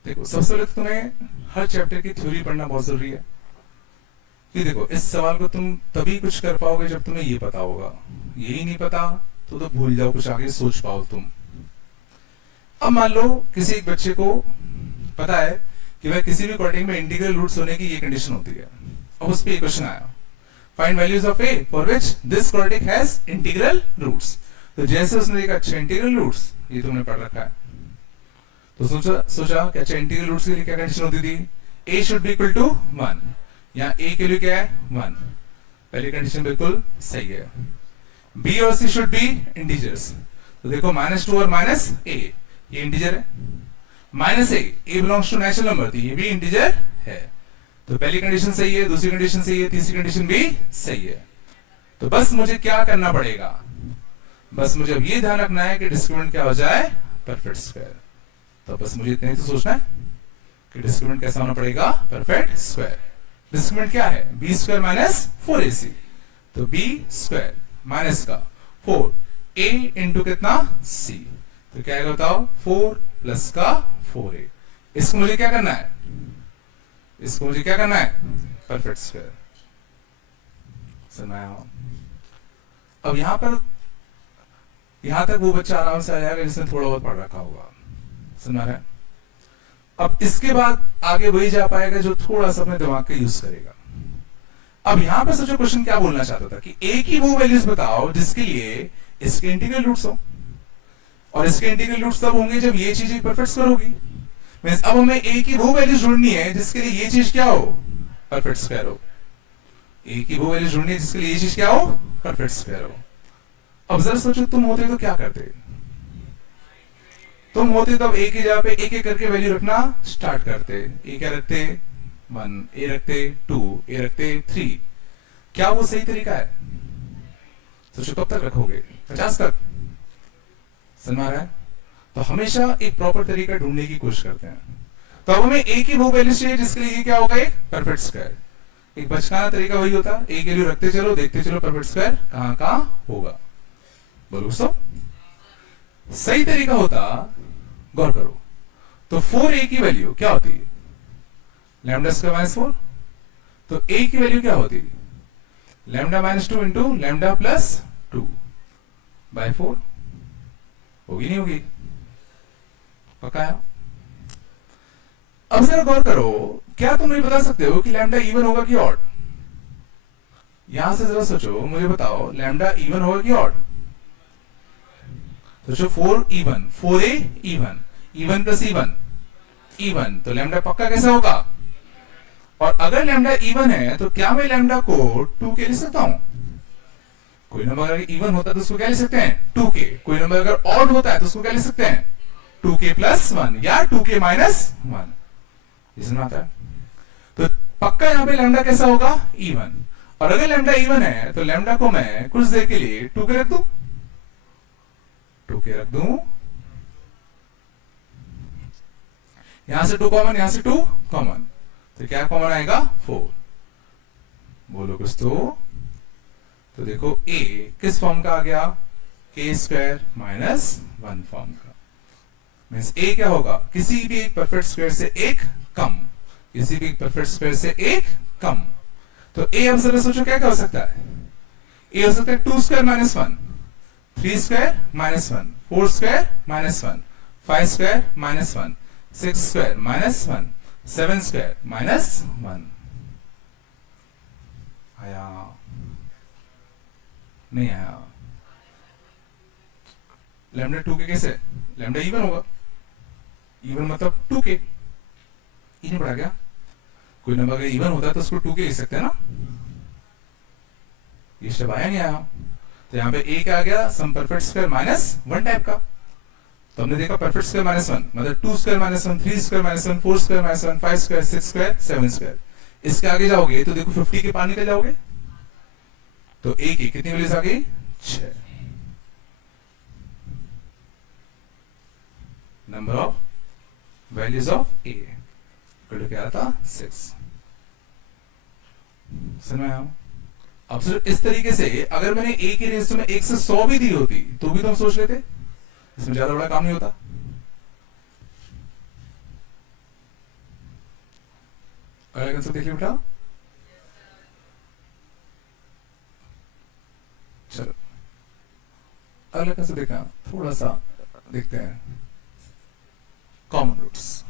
देखो सबसे पहले तुम्हें हर chapter की theory पढ़ना बहुत जरूरी है कि देखो इस सवाल को तुम तभी कुछ कर पाओगे जब तुम्हें ये पता होगा, यही नहीं पता तो भूल जाओ, कुछ आगे सोच पाओ तुम। अब मान लो किसी एक बच्चे को पता है कि वह किसी भी क्वाड्रेटिक में इंटीग्रल रूट्स होने की ये कंडीशन होती है, अब उस पे एक क्वेश्चन आया, find values of A for which this quadratic has integral roots. तो जैसे उसने देखा अच्छा इंटीग्रल रूट्स ये तुमने पढ़ रखा है, तो सोचा कि अच्छा इंटीग्रल रूट्स के लिए क्या कंडीशन होती थी, a should be equal to 1, यहाँ a के लिए क्या है 1, पहली कंडीशन बिल्कुल सही है। b और c शुड बी इंटीजर्स, तो देखो -2 और -a ये इंटीजर है, -a belongs to natural number, ये भी इंटीजर है, तो पहली कंडीशन सही है, दूसरी कंडीशन सही है, तीसरी कंडीशन भी सही है। तो बस मुझे क्या करना पड़ेगा, बस मुझे अब ये ध्यान रखना है कि डिस्क्रिमिनेंट क्या हो जाए परफेक्ट स्क्वायर। तो बस मुझे इतना ही तो सोचना है कि डिस्क्रिमिनेंट कैसा होना पड़ेगा परफेक्ट स्क्वायर। डिस्क्रिमिनेंट क्या है b स्क्वायर माइनस 4ac, तो b स्क्वायर माइनस का 4a इंटू कितना c, तो क्या आएगा बताओ 4 प्लस का 4a। इसको मुझे क्या करना है, इसको मुझे क्या करना है परफेक्ट स्क्वायर। समझ अब यहां तक वो बच्चा आराम से आ जाएगा जिसने थोड़ा बहुत पढ़ रखा होगा, समझ रहा है। अब इसके बाद आगे वही जा पाएगा जो थोड़ा सा अपने दिमाग का यूज करेगा। अब यहां पर सोचो क्वेश्चन क्या बोलना चाहता था कि a की वो वैल्यूज बताओ जिसके लिए इसके इंटीग्रल रूट्स हो, और इसके इंटीग्रल रूट्स तब होंगे जब ये चीज परफेक्ट स्क्वायर होगी। मींस अब हमें a की वो वैल्यूज ढूंढनी है जिसके लिए ये चीज क्या हो परफेक्ट स्क्वायर हो, a की वो वैल्यूज ढूंढनी है जिसके लिए ये चीज क्या हो परफेक्ट स्क्वायर हो। अब जरा सोचो तुम होते तो क्या करते, तुम होते तब a की जगह पे एक एक करके वैल्यू रखना स्टार्ट करते। a क्या रखते 1, a रखते 2, a रखते 3। क्या वो सही तरीका है, सोचो कब तक रखोगे 50 तक, समझ रहा है। तो हमेशा एक प्रॉपर तरीका ढूंढने की कोशिश करते हैं। तो अब हमें a की वो वैल्यू चाहिए जिसके लिए ये क्या होगा एक परफेक्ट स्क्वायर। एक बचकाना तरीका वही होता, a के लिए रखते चलो देखते चलो परफेक्ट स्क्वायर कहां कहां होगा। बोलो सब सही तरीका होता, गौर करो। तो 4a की वैल्यू क्या होती है लैम्डा स्क्वायर माइनस 4, तो a की वैल्यू क्या होती lambda minus 2 into lambda plus 2 by 4, होगी नहीं होगी, पक्का है। अब जरा गौर करो, क्या तुम मुझे बता सकते हो कि लैम्डा इवन होगा कि ऑड। यहां से जरा सोचो मुझे बताओ लैम्डा इवन होगा कि ऑड। तो 4 even 4a even plus even, तो लैम्डा पक्का कैसा होगा। और अगर लैम्डा इवन है तो क्या मैं लैम्डा को 2k लिख सकता हूं। कोई नंबर अगर इवन होता है तो उसको क्या लिख सकते हैं 2k, कोई नंबर अगर ऑड होता है तो उसको क्या लिख सकते हैं 2k प्लस 1 या 2k माइनस 1, इसमें आता है। तो पक्का यहां पे लैम्डा कैसा होगा इवन, और अगर लैम्डा इवन है तो लैम्डा को मैं कुछ देर के लिए 2k रख दूं, 2k रख दूं, यहां से 2 कॉमन, यहां से 2 कॉमन, तो क्या कॉमन आएगा 4। बोलो कुछ तो देखो a किस फॉर्म का आ गया k स्क्वायर माइनस 1 फॉर्म का। मींस a क्या होगा किसी भी एक परफेक्ट स्क्वायर से एक कम, किसी भी परफेक्ट स्क्वायर से एक कम। तो a अब जरा सोचो क्या हो सकता है, a हो सकता है 2 square minus 1, 3 square minus 1, 4 square minus 1, 5 square minus 1, 6 square minus 1, 7 square minus 1। आया नहीं आया। लैम्डा 2k कैसे, लैम्डा इवन होगा, इवन मतलब 2k, इन्हें पढ़ा गया। कोई नंबर अगर इवन होता है तो उसको 2k लिख सकते हैं ना, ये शब्द आया नहीं आया। तो यहाँ पे a क्या आ गया सम परफेक्ट स्क्वायर माइनस 1 टाइप का। तो हमने देखा परफेक्ट स्क्वायर -1 मतलब 2 square -1, 3 square -1, 4 square -1, 5 square, 6 square, 7 square. इसके आगे जाओगे तो देखो 50 के पार निकल जाओगे, तो ए की कितनी वैल्यूज आ गई? 6। नंबर ऑफ वैल्यूज ऑफ ए क्या था? 6। समझ में आया? अब सिर्फ इस तरीके से अगर मैंने ए की रेशियो में 1 से 100 भी दी होती तो भी तुम सोच लेते, इसमें ज्यादा बड़ा काम नहीं होता। अगला कंसेप्ट देखिए बेटा। चलो अगला कंसेप्ट देखना, थोड़ा सा देखते हैं कॉमन रूट्स।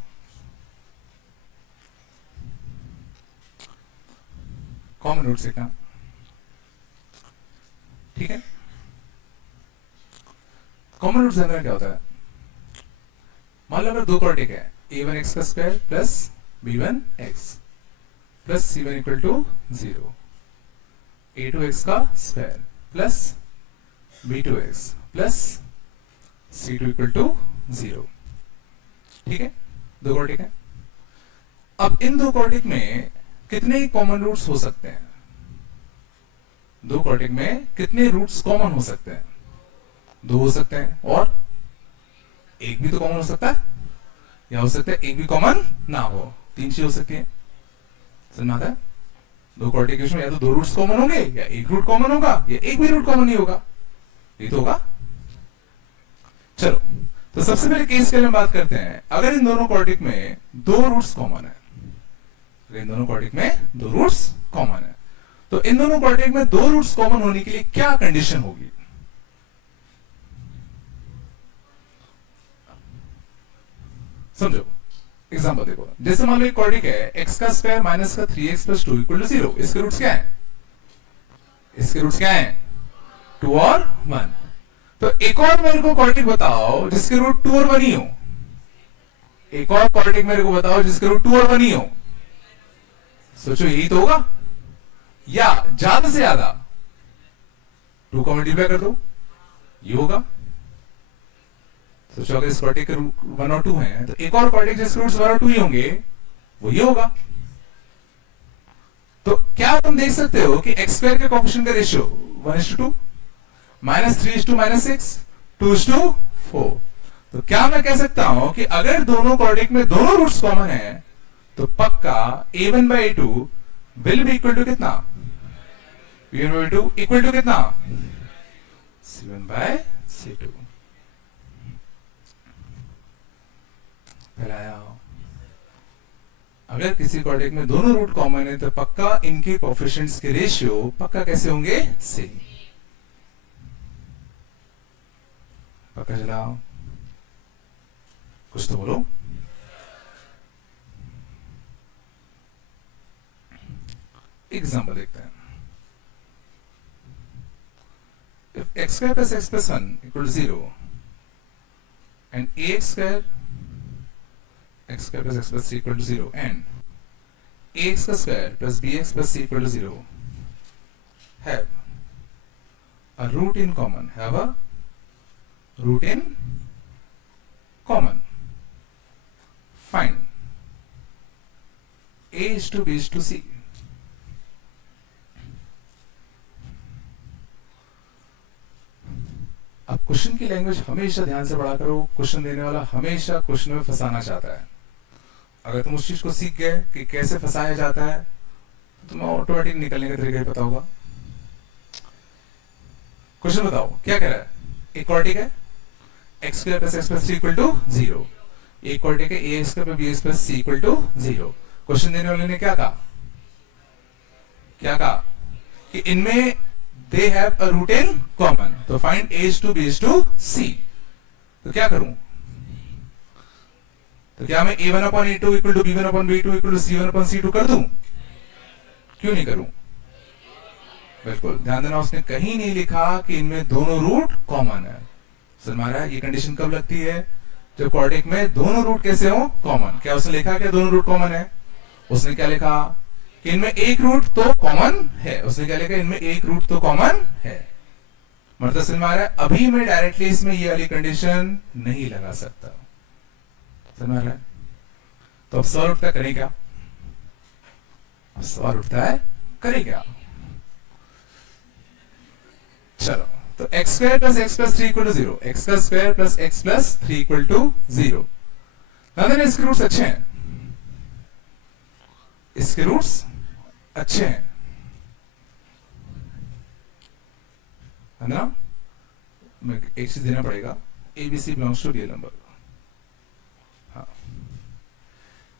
कॉमन रूट्स देखना, ठीक है। कॉमन रूट्स जानना क्या होता है? मान लो अगर दो क्वाड्रेटिक है, a1x का square plus b1x plus c1 equal to 0, a2x का square plus b2x plus c2 equal to 0, ठीक है। दो क्वाड्रेटिक है। अब इन दो क्वाड्रेटिक में कितने कॉमन रूट्स हो सकते हैं? दो क्वाड्रेटिक में कितने रूट्स कॉमन हो सकते हैं? 2 हो सकते हैं, और एक भी तो कॉमन हो सकता है, या हो सकता है एक भी कॉमन ना हो। 3 चीज हो सकती है। समझ में आता है? दो क्वाड्रेटिक में या तो 2 रूट्स कॉमन होंगे, या एक रूट कॉमन होगा, या एक भी रूट कॉमन नहीं होगा। ये तो होगा। चलो तो सबसे पहले केस के बारे में बात करते हैं। अगर इन दोनों क्वाड्रेटिक में 2 रूट्स कॉमन है, इन दोनों क्वाड्रेटिक में 2 रूट्स कॉमन है, तो इन दोनों क्वाड्रेटिक में 2 रूट्स कॉमन होने के लिए क्या कंडीशन होगी? समझो, एग्जांपल देखो। जैसे मान लो एक क्वाड्रेटिक है, x का स्क्वायर माइनस का 3x प्लस 2 इक्वल टू 0। इसके रूट्स क्या है? इसके रूट्स क्या है? 2 और 1। तो एक और मेरे को क्वाड्रेटिक बताओ जिसके रूट 2 और 1 ही हो। एक और क्वाड्रेटिक मेरे को बताओ जिसके रूट 2 और 1 ही हो। सोचो, यही तो होगा, या ज्यादा से ज्यादा 2 को मल्टीप्लाई कर दो, ये होगा। सोचो अगर इस क्वाड्रेटिक के रूट 1 और 2 हैं, तो एक और क्वाड्रेटिक जिसके रूट्स 1 और 2 ही होंगे, वो ये होगा। तो क्या तुम देख सकते हो कि एक्स स्क्वायर के कोएफिशिएंट का रेशियो 1:2, -3:-6, 2:4। तो क्या मैं कह सकता हूं कि अगर दोनों क्वाड्रेटिक में दोनों रूट्स कॉमन है, तो पक्का a1/a2 will be equal to कितना? b1/b2 इक्वल टू कितना? c1/c2। अगर किसी क्वाड्रेटिक में दोनों रूट कॉमन है, तो पक्का इनके कोएफिशिएंट्स के रेशियो पक्का कैसे होंगे? सेम। पक्का चला? कुछ तो बोलो। एग्जाम्पल देखते हैं। If x square plus x plus 1 equal to 0 and ax square plus x plus c equal to 0 and ax square plus bx plus c equal to 0 have a root in common, have a root in common, find a is to b is to c। अब question की language हमेशा ध्यान से पढ़ा करो। Question देने वाला हमेशा क्वेश्चन में फंसाना चाहता है। अगर तुम उस चीज को सीख गए कि कैसे फंसाया जाता है, तो तुम्हें ऑटोमेटिक निकलने का तरीका पता होगा। क्वेश्चन बताओ क्या कह रहा है? एक क्वाड्रेटिक है, x square plus x plus 3 equal to 0। एक क्वाड्रेटिक है, ax square plus bx plus c equal to 0। Question देने वाले ने क्या कहा? क्या कहा कि इनमें they have a root in common, तो find a is to b is to c। तो क्या करूं? तो क्या मैं a1/a2 equal to b1/b2 equal to c1/c2 कर दूं? क्यों नहीं करूं? बिल्कुल ध्यान देना, उसने कहीं नहीं लिखा कि इनमें दोनों रूट कॉमन है। हमारा ये कंडीशन कब लगती है? जब क्वाड्रेटिक में दोनों रूट कैसे हो? कॉमन। क्या उसने लिखा कि दोनों रूट कॉमन है? उसने क्या लिखा? इनमें एक रूट तो कॉमन है। उसने क्या लिखा? इनमें एक रूट तो कॉमन है। मतलब समझ में आ रहा है? अभी मैं डायरेक्टली इसमें ये वाली कंडीशन नहीं लगा सकता। समझ में आ रहा है? तो अब सवाल उठता है, करें क्या? सवाल उठता है, करें क्या? चलो, तो X square plus X plus 3 equal to 0, X का square plus X plus 3 equal to 0। इसके रूट्स अच्छे हैं, इसके रूट्स अच्छे हैं, है ना? मैं एक चीज देना पड़ेगा, ABC belongs to real number. हाँ,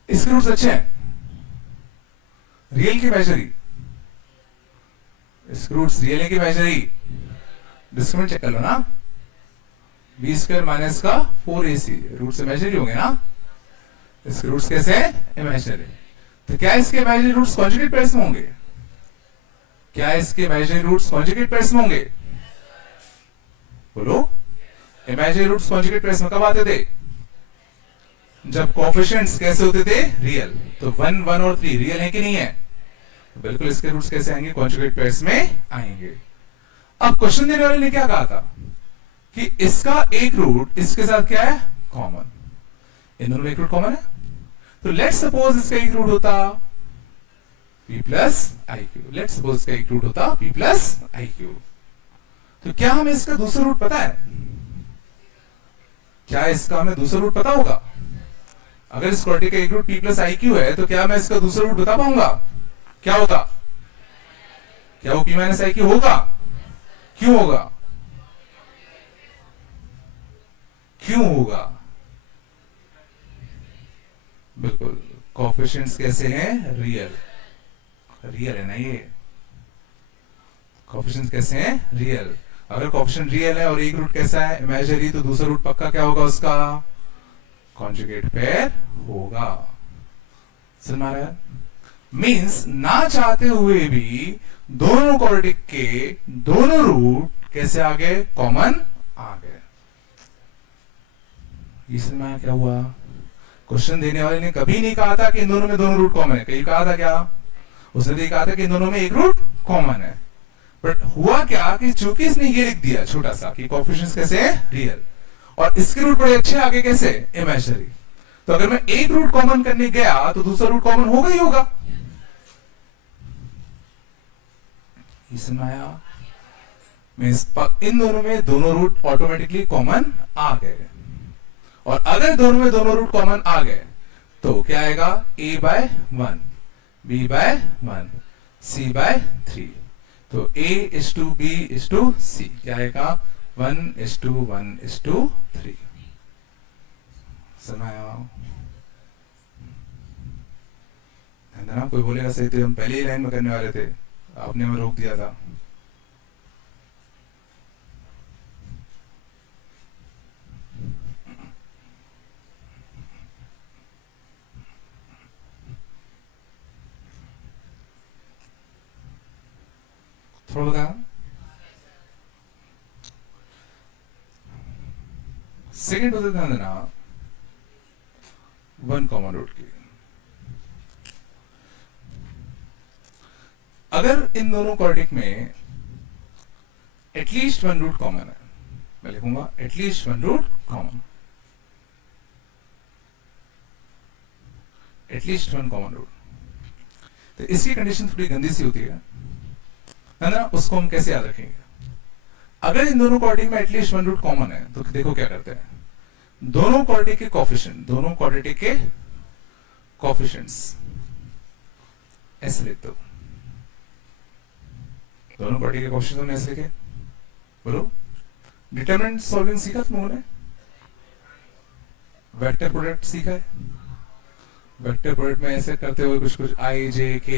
इसके रूट्स अच्छे हैं, रियल की इमेजिनरी, इसके रूट्स रियल है की इमेजिनरी? डिस्क्रिमिनेंट चेक कर लो ना, बी स्क्वायर माइनस का 4ac रूट्स इमेजिनरी होंगे ना? इसके रूट्स कैसे हैं? इमेजिनरी। तो क्या इसके इमेजिनरी रूट्स कॉन्जुगेट पेयर्स में होंगे? क्या इसके इमेजिनरी रूट्स कॉन्जुगेट पेयर्स में होंगे? बोलो, इमेजिनरी रूट्स कॉन्जुगेट पेयर्स में कब आते थे? जब कोएफिशिएंट्स कैसे होते थे? रियल। तो 1, 1 और 3 रियल है कि नहीं है? तो बिल्कुल इसके रूट्स कैसे आएंगे? कॉन्जुगेट पेयर्स में आएंगे। अब क्वेश्चन देने वाले ने क्या कहा था कि इसका एक रूट इसके साथ क्या है? कॉमन। इन दोनों में एक रूट कॉमन है, तो लेट्स सपोज इसका एक रूट होता p plus I Q. Let's suppose इसका एक रूट होता p प्लस आई क्यू। तो क्या हमें इसका दूसरा रूट पता है? क्या इसका हमें दूसरा रूट पता होगा? अगर इस क्वाड्रेटिक का एक root p plus I Q है, तो क्या मैं इसका दूसरा रूट बता पाऊंगा? क्या होगा? क्या वो p माइनस आई क्यू होगा? क्यों होगा? क्यों होगा? बिल्कुल, कोएफिशिएंट्स कैसे हैं? रियल। रियल है ना ये? कोएफिशिएंट्स कैसे हैं? रियल। अगर कोएफिशिएंट रियल है और एक रूट कैसा है? इमेजिनरी, तो दूसरा रूट पक्का क्या होगा उसका? कॉन्जुगेट पेयर होगा। समझ में आ रहा है? मीन्स ना चाहते हुए भी दोनों क्वाड्रेटिक के दोनों रूट कैसे आ गए? कॉमन आ गए। इसमें क्या हुआ? क्वेश्चन देने वाले ने कभी नहीं कहा था कि इन दोनों में दोनों रूट कॉमन है। कहीं कहा था क्या? उसने तो कहा था कि इन दोनों में एक रूट कॉमन है। बट हुआ क्या कि चूंकि इसने ये लिख दिया छोटा सा कि कोएफिशिएंट्स कैसे है? रियल, और इसके रूट बड़े अच्छे आगे कैसे? इमेजिनरी। तो अगर मैं एक रूट कॉमन करने गया तो दूसरा रूट कॉमन होगा ही होगा। इसमें आया मींस इन दोनों में दोनों रूट ऑटोमेटिकली कॉमन आ गए, और अगर दोनों में दोनों रूट कॉमन आ गए तो क्या आएगा? a by 1, b by 1, c by 3। तो a is to b is to c क्या आएगा? 1 is to 1 is to 3। समझाया ना? कोई बोलेगा सही तो हम पहले ही लाइन में करने वाले थे, आपने हमें रोक दिया था। थोड़ा बताया। सेकेंड होते ध्यान देना, 1 कॉमन रूट की। अगर इन दोनों क्वाड्रेटिक में एटलीस्ट 1 रूट कॉमन है, मैं लिखूंगा at least 1 root common, at least 1 common root. तो इसकी कंडीशन थोड़ी गंदी सी होती है ना? उसको हम कैसे याद रखेंगे? अगर इन दोनों क्वाड्रेटिक में एटलीस्ट 1 रूट कॉमन है तो देखो क्या करते हैं, दोनों क्वाड्रेटिक के कोएफिशिएंट, दोनों क्वाड्रेटिक के कोएफिशिएंट्स ऐसे लिखते हो। दोनों क्वाड्रेटिक के कोएफिशिएंट्स हमने ऐसे लिखे। बोलो, डिटरमिनेंट सॉल्विंग सीखा तुम लोगों ने? वेक्टर प्रोडक्ट सीखा है? वेक्टर प्रोडक्ट में ऐसे करते हुए कुछ कुछ i j k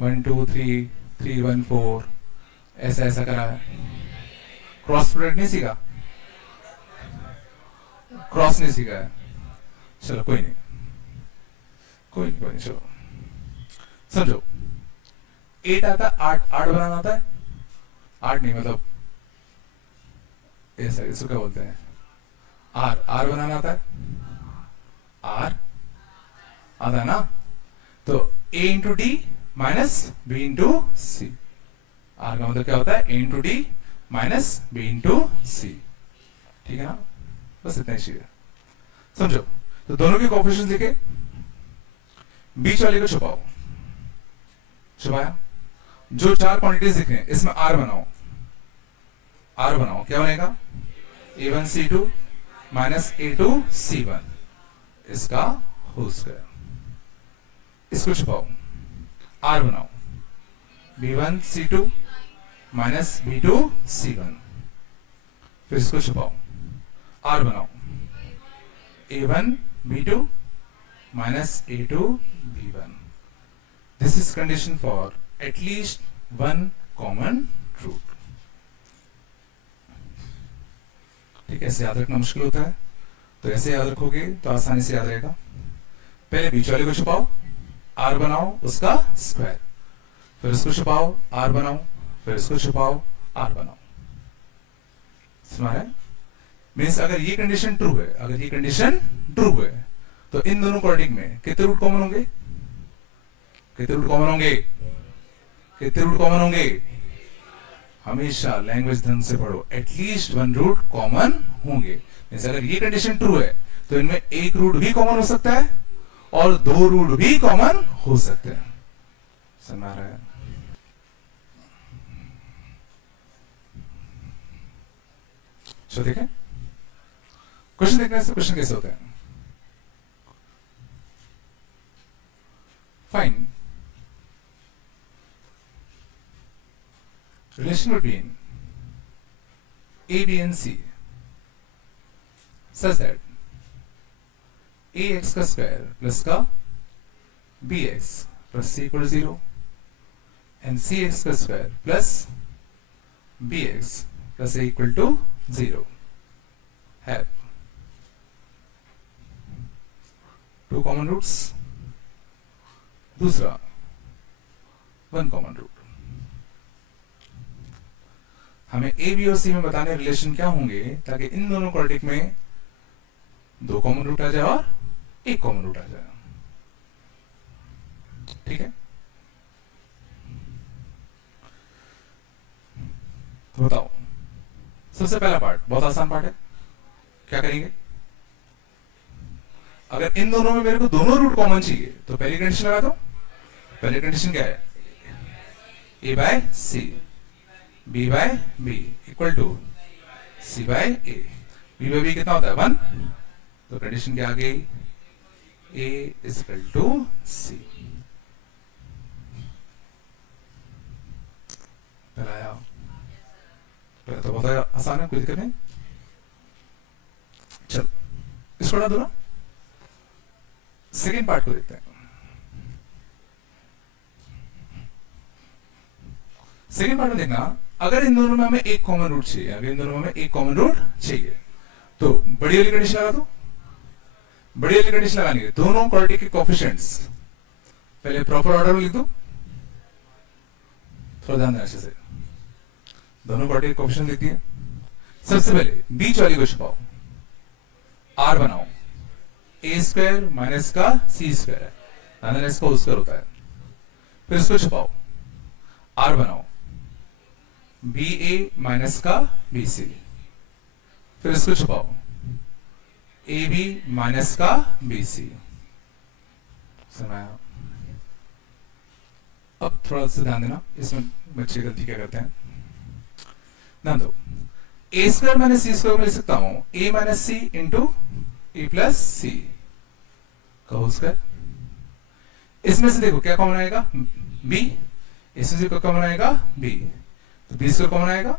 1 2 3 3 1 4 ऐसा ऐसा करा है। क्रॉस प्रोडक्ट नहीं सीखा? क्रॉस नहीं सीखा है? चलो कोई नहीं, कोई नहीं, चलो समझो। 8 आता है, 8 बनाना आता है? 8 नहीं, मतलब ऐसा, इसको क्या बोलते हैं? आर बनाना आता है? आर आता है ना? तो a into D minus B into C. R का मतलब क्या होता है? a into D minus B into C, ठीक है ना, बस इतना ही चाहिए, समझो। तो दोनों के कोएफिशिएंट्स लिखे, बीच वाले को छुपाओ, छुपाया, जो चार क्वांटिटीज दिख रहे हैं इसमें आर बनाओ, आर बनाओ, क्या बनेगा, A1C2 माइनस A2C1 इसका होल स्क्वायर, इसको छुपाओ, आर बनाओ, B1C2 माइनस B2C1, फिर इसको छुपाओ, आर बनाओ, A1B2 minus A2B1. This is condition for at least one common root. ठीक है, ऐसे याद रखना मुश्किल होता है, तो ऐसे याद रखोगे तो आसानी से याद रहेगा। पहले बीच वाले को छुपाओ, आर बनाओ, उसका स्क्वायर, फिर उसको छुपाओ, आर बनाओ, फिर उसको छुपाओ, आर बनाओ। समझ रहे? मीन्स अगर ये कंडीशन ट्रू है, अगर ये कंडीशन ट्रू है तो इन दोनों क्वाड्रेटिक में कितने रूट कॉमन होंगे, कितने रूट कॉमन होंगे, कितने रूट कॉमन होंगे, हमेशा लैंग्वेज ढंग से पढ़ो, एटलीस्ट वन रूट कॉमन होंगे। मीन्स अगर ये कंडीशन ट्रू है तो इनमें एक रूट भी कॉमन हो सकता है और दो रूट भी कॉमन हो सकते हैं। समझ आ रहा है? चलो देखें, क्वेश्चन देखने से क्वेश्चन कैसे होते हैं। Find relation between A, B and C such that ax का स्क्वायर प्लस का bx plus c equal 0 and cx का square plus bx plus a equal to 0 have two common roots, दूसरा one common root. हमें A B और सी में बताने relation क्या होंगे ताकि इन दोनों क्वाड्रेटिक में दो कॉमन रूट आ जाए और एक कॉमन रूट आ जाए। ठीक है, तो बताओ, सबसे पहला पार्ट बहुत आसान पार्ट है, क्या करेंगे, अगर इन दोनों में मेरे को दोनों रूट कॉमन चाहिए तो पहली कंडीशन लगा दो। पहली कंडीशन क्या है, a by C, b by B equal to c by A. b by B कितना होता है 1, तो कंडीशन क्या आ गई, a is equal to c। पहला तो बहुत आसान है, कोई दिक्कत नहीं। चलो इसको हटा दो ना, सेकेंड पार्ट को देखते हैं। सेकेंड पार्ट में देखना, अगर इन दोनों में हमें एक कॉमन रूट चाहिए, अगर इन दोनों में हमें एक कॉमन रूट चाहिए तो बड़ी वाली कंडीशन लगा दो। बड़ी वाली कंडीशन लगानी है, दोनों क्वाड्रेटिक के कोएफिशिएंट्स पहले प्रॉपर ऑर्डर में लिख दो, थोड़ा ध्यान देना अच्छे से। दोनों क्वाड्रेटिक कोएफिशिएंट लिख दिए। सबसे पहले बीच वाली को छुपाओ, आर बनाओ, ए स्क्वायर माइनस का सी स्क्वायर, इसका होल स्क्वायर होता है। फिर इसको छुपाओ, आर बनाओ, बी ए माइनस का बी सी, फिर इसको छुपाओ, ए बी माइनस का बी सी। समझाया? अब थोड़ा सा ध्यान देना, इसमें बच्चे गलती क्या करते हैं, ध्यान दो। ए स्क्वायर माइनस सी स्क्वायर में लिख सकता हूं ए माइनस सी इंटू ए प्लस सी का होल स्क्वायर। इसमें से देखो क्या कॉमन आएगा, बी, इसमें से क्या कॉमन आएगा, बी, तो बी स्क्वायर कॉमन आएगा,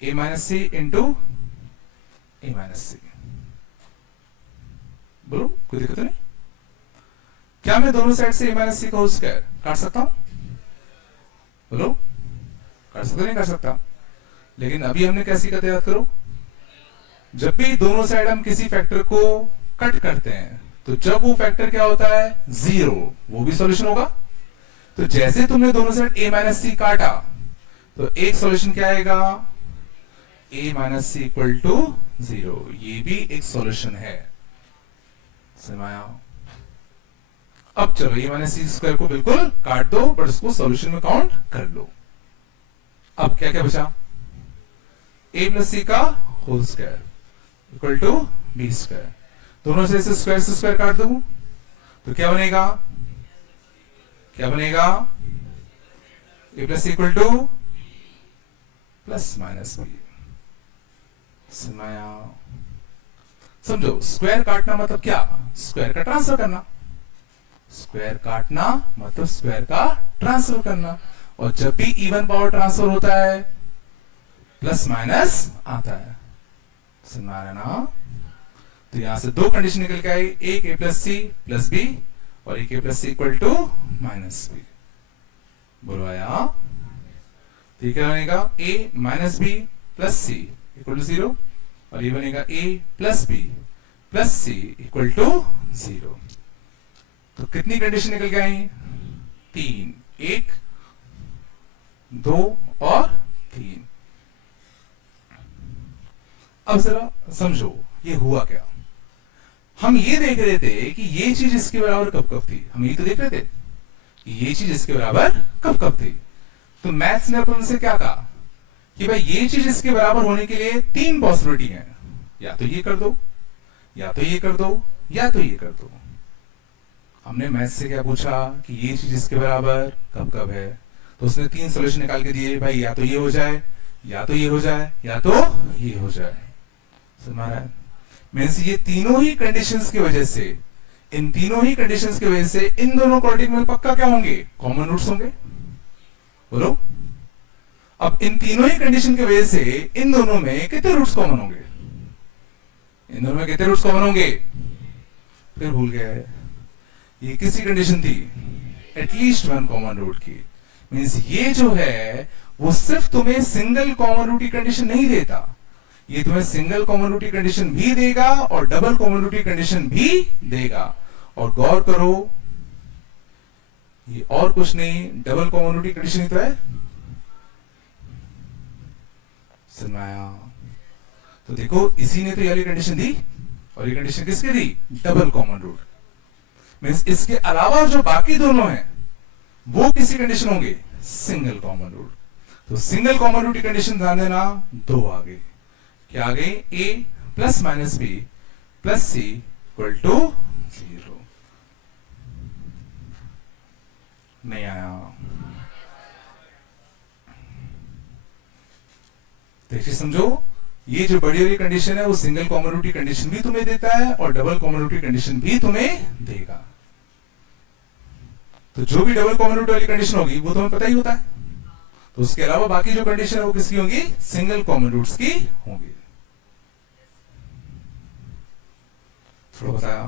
ए माइनस सी इंटू ए माइनस सी। बोलो कोई दिक्कत नहीं? क्या मैं दोनों साइड से ए माइनस सी का होल स्क्वायर काट सकता हूं? बोलो, काट सकता नहीं काट सकता? लेकिन अभी हमने क्या सीखा था, याद करो, जब भी दोनों साइड हम किसी फैक्टर को कट करते हैं तो जब वो फैक्टर क्या होता है, जीरो, वो भी सॉल्यूशन होगा। तो जैसे तुमने दोनों साइड a माइनस सी काटा तो एक सॉल्यूशन क्या आएगा, a minus C equal to 0, ये भी एक सॉल्यूशन है। समझाया? अब चलो a माइनस सी स्क्वायर को बिल्कुल काट दो, बट उसको सॉल्यूशन में काउंट कर लो। अब क्या क्या बचा, ए प्लस सी का whole square equal to B square. दोनों से स्क्वायर काट दूं तो क्या बनेगा, क्या बनेगा, A plus C equal to plus minus B. समझो स्क्वायर काटना मतलब क्या, स्क्वायर का ट्रांसफर करना। स्क्वायर काटना मतलब स्क्वायर का ट्रांसफर करना। और जब भी इवन पावर ट्रांसफर होता है प्लस माइनस आता है, समझ आ रहा है ना। तो यहां से दो कंडीशन निकल के आई, एक A plus C plus B और एक A plus C equal to minus B. बोलो आया। ठीक है, बनेगा A minus B plus C equal to 0 और ये बनेगा A plus B plus C equal to 0। तो कितनी कंडीशन निकल के आई, 3, 1, 2 और 3। अब जरा समझो ये हुआ क्या। हम ये देख रहे थे कि ये चीज इसके बराबर कब कब थी, हम ये तो देख रहे थे कि ये चीज इसके बराबर कब कब थी। तो मैथ्स ने अपन से क्या कहा कि भाई ये चीज इसके बराबर होने के लिए 3 पॉसिबिलिटी है, या तो ये कर दो, या तो ये कर दो, या तो ये कर दो। हमने मैथ्स से क्या पूछा कि ये चीज इसके बराबर कब कब है, तो उसने 3 सॉल्यूशन निकाल के दिए, भाई या तो ये हो जाए, या तो ये हो जाए, या तो ये हो जाए। समझ रहा है। मींस ये तीनों ही कंडीशंस की वजह से, इन तीनों ही कंडीशंस की वजह से इन दोनों क्वाड्रेटिक में पक्का क्या होंगे, कॉमन रूट्स होंगे। बोलो। अब इन तीनों ही कंडीशन की वजह से इन दोनों में कितने रूट्स कॉमन होंगे, इन दोनों में कितने रूट्स कॉमन होंगे, फिर भूल गया है। ये किसी कंडीशन थी, एटलीस्ट 1 कॉमन रूट की। मींस ये जो है वो सिर्फ तुम्हें सिंगल कॉमन रूट की कंडीशन नहीं देता, ये तुम्हें सिंगल कॉमन रूट की कंडीशन भी देगा और डबल कॉमन रूट की कंडीशन भी देगा। और गौर करो ये और कुछ नहीं, डबल कॉमन रूट की कंडीशन ही तो है। सुनाया। तो देखो इसी ने तो ये वाली कंडीशन दी, और ये कंडीशन किसकी दी, डबल कॉमन रूट। मींस इसके अलावा जो बाकी दोनों हैं वो किसी कंडीशन होंगे, सिंगल कॉमन रूट। तो सिंगल कॉमन रूट की कंडीशन ध्यान देना, 2 आ गई। क्या आ गई, A plus minus B plus C equal to 0। नहीं आया। देखिए समझो, ये जो बड़ी वाली कंडीशन है वो सिंगल कॉमन रूट की कंडीशन भी तुम्हें देता है और डबल कॉमन रूट की कंडीशन भी तुम्हें देगा। तो जो भी डबल कॉमन रूट वाली कंडीशन होगी वो तुम्हें पता ही होता है। तो उसके अलावा बाकी जो कंडीशन है वो किसकी होगी, सिंगल कॉमन रूट्स की होंगी। थोड़ा बताया।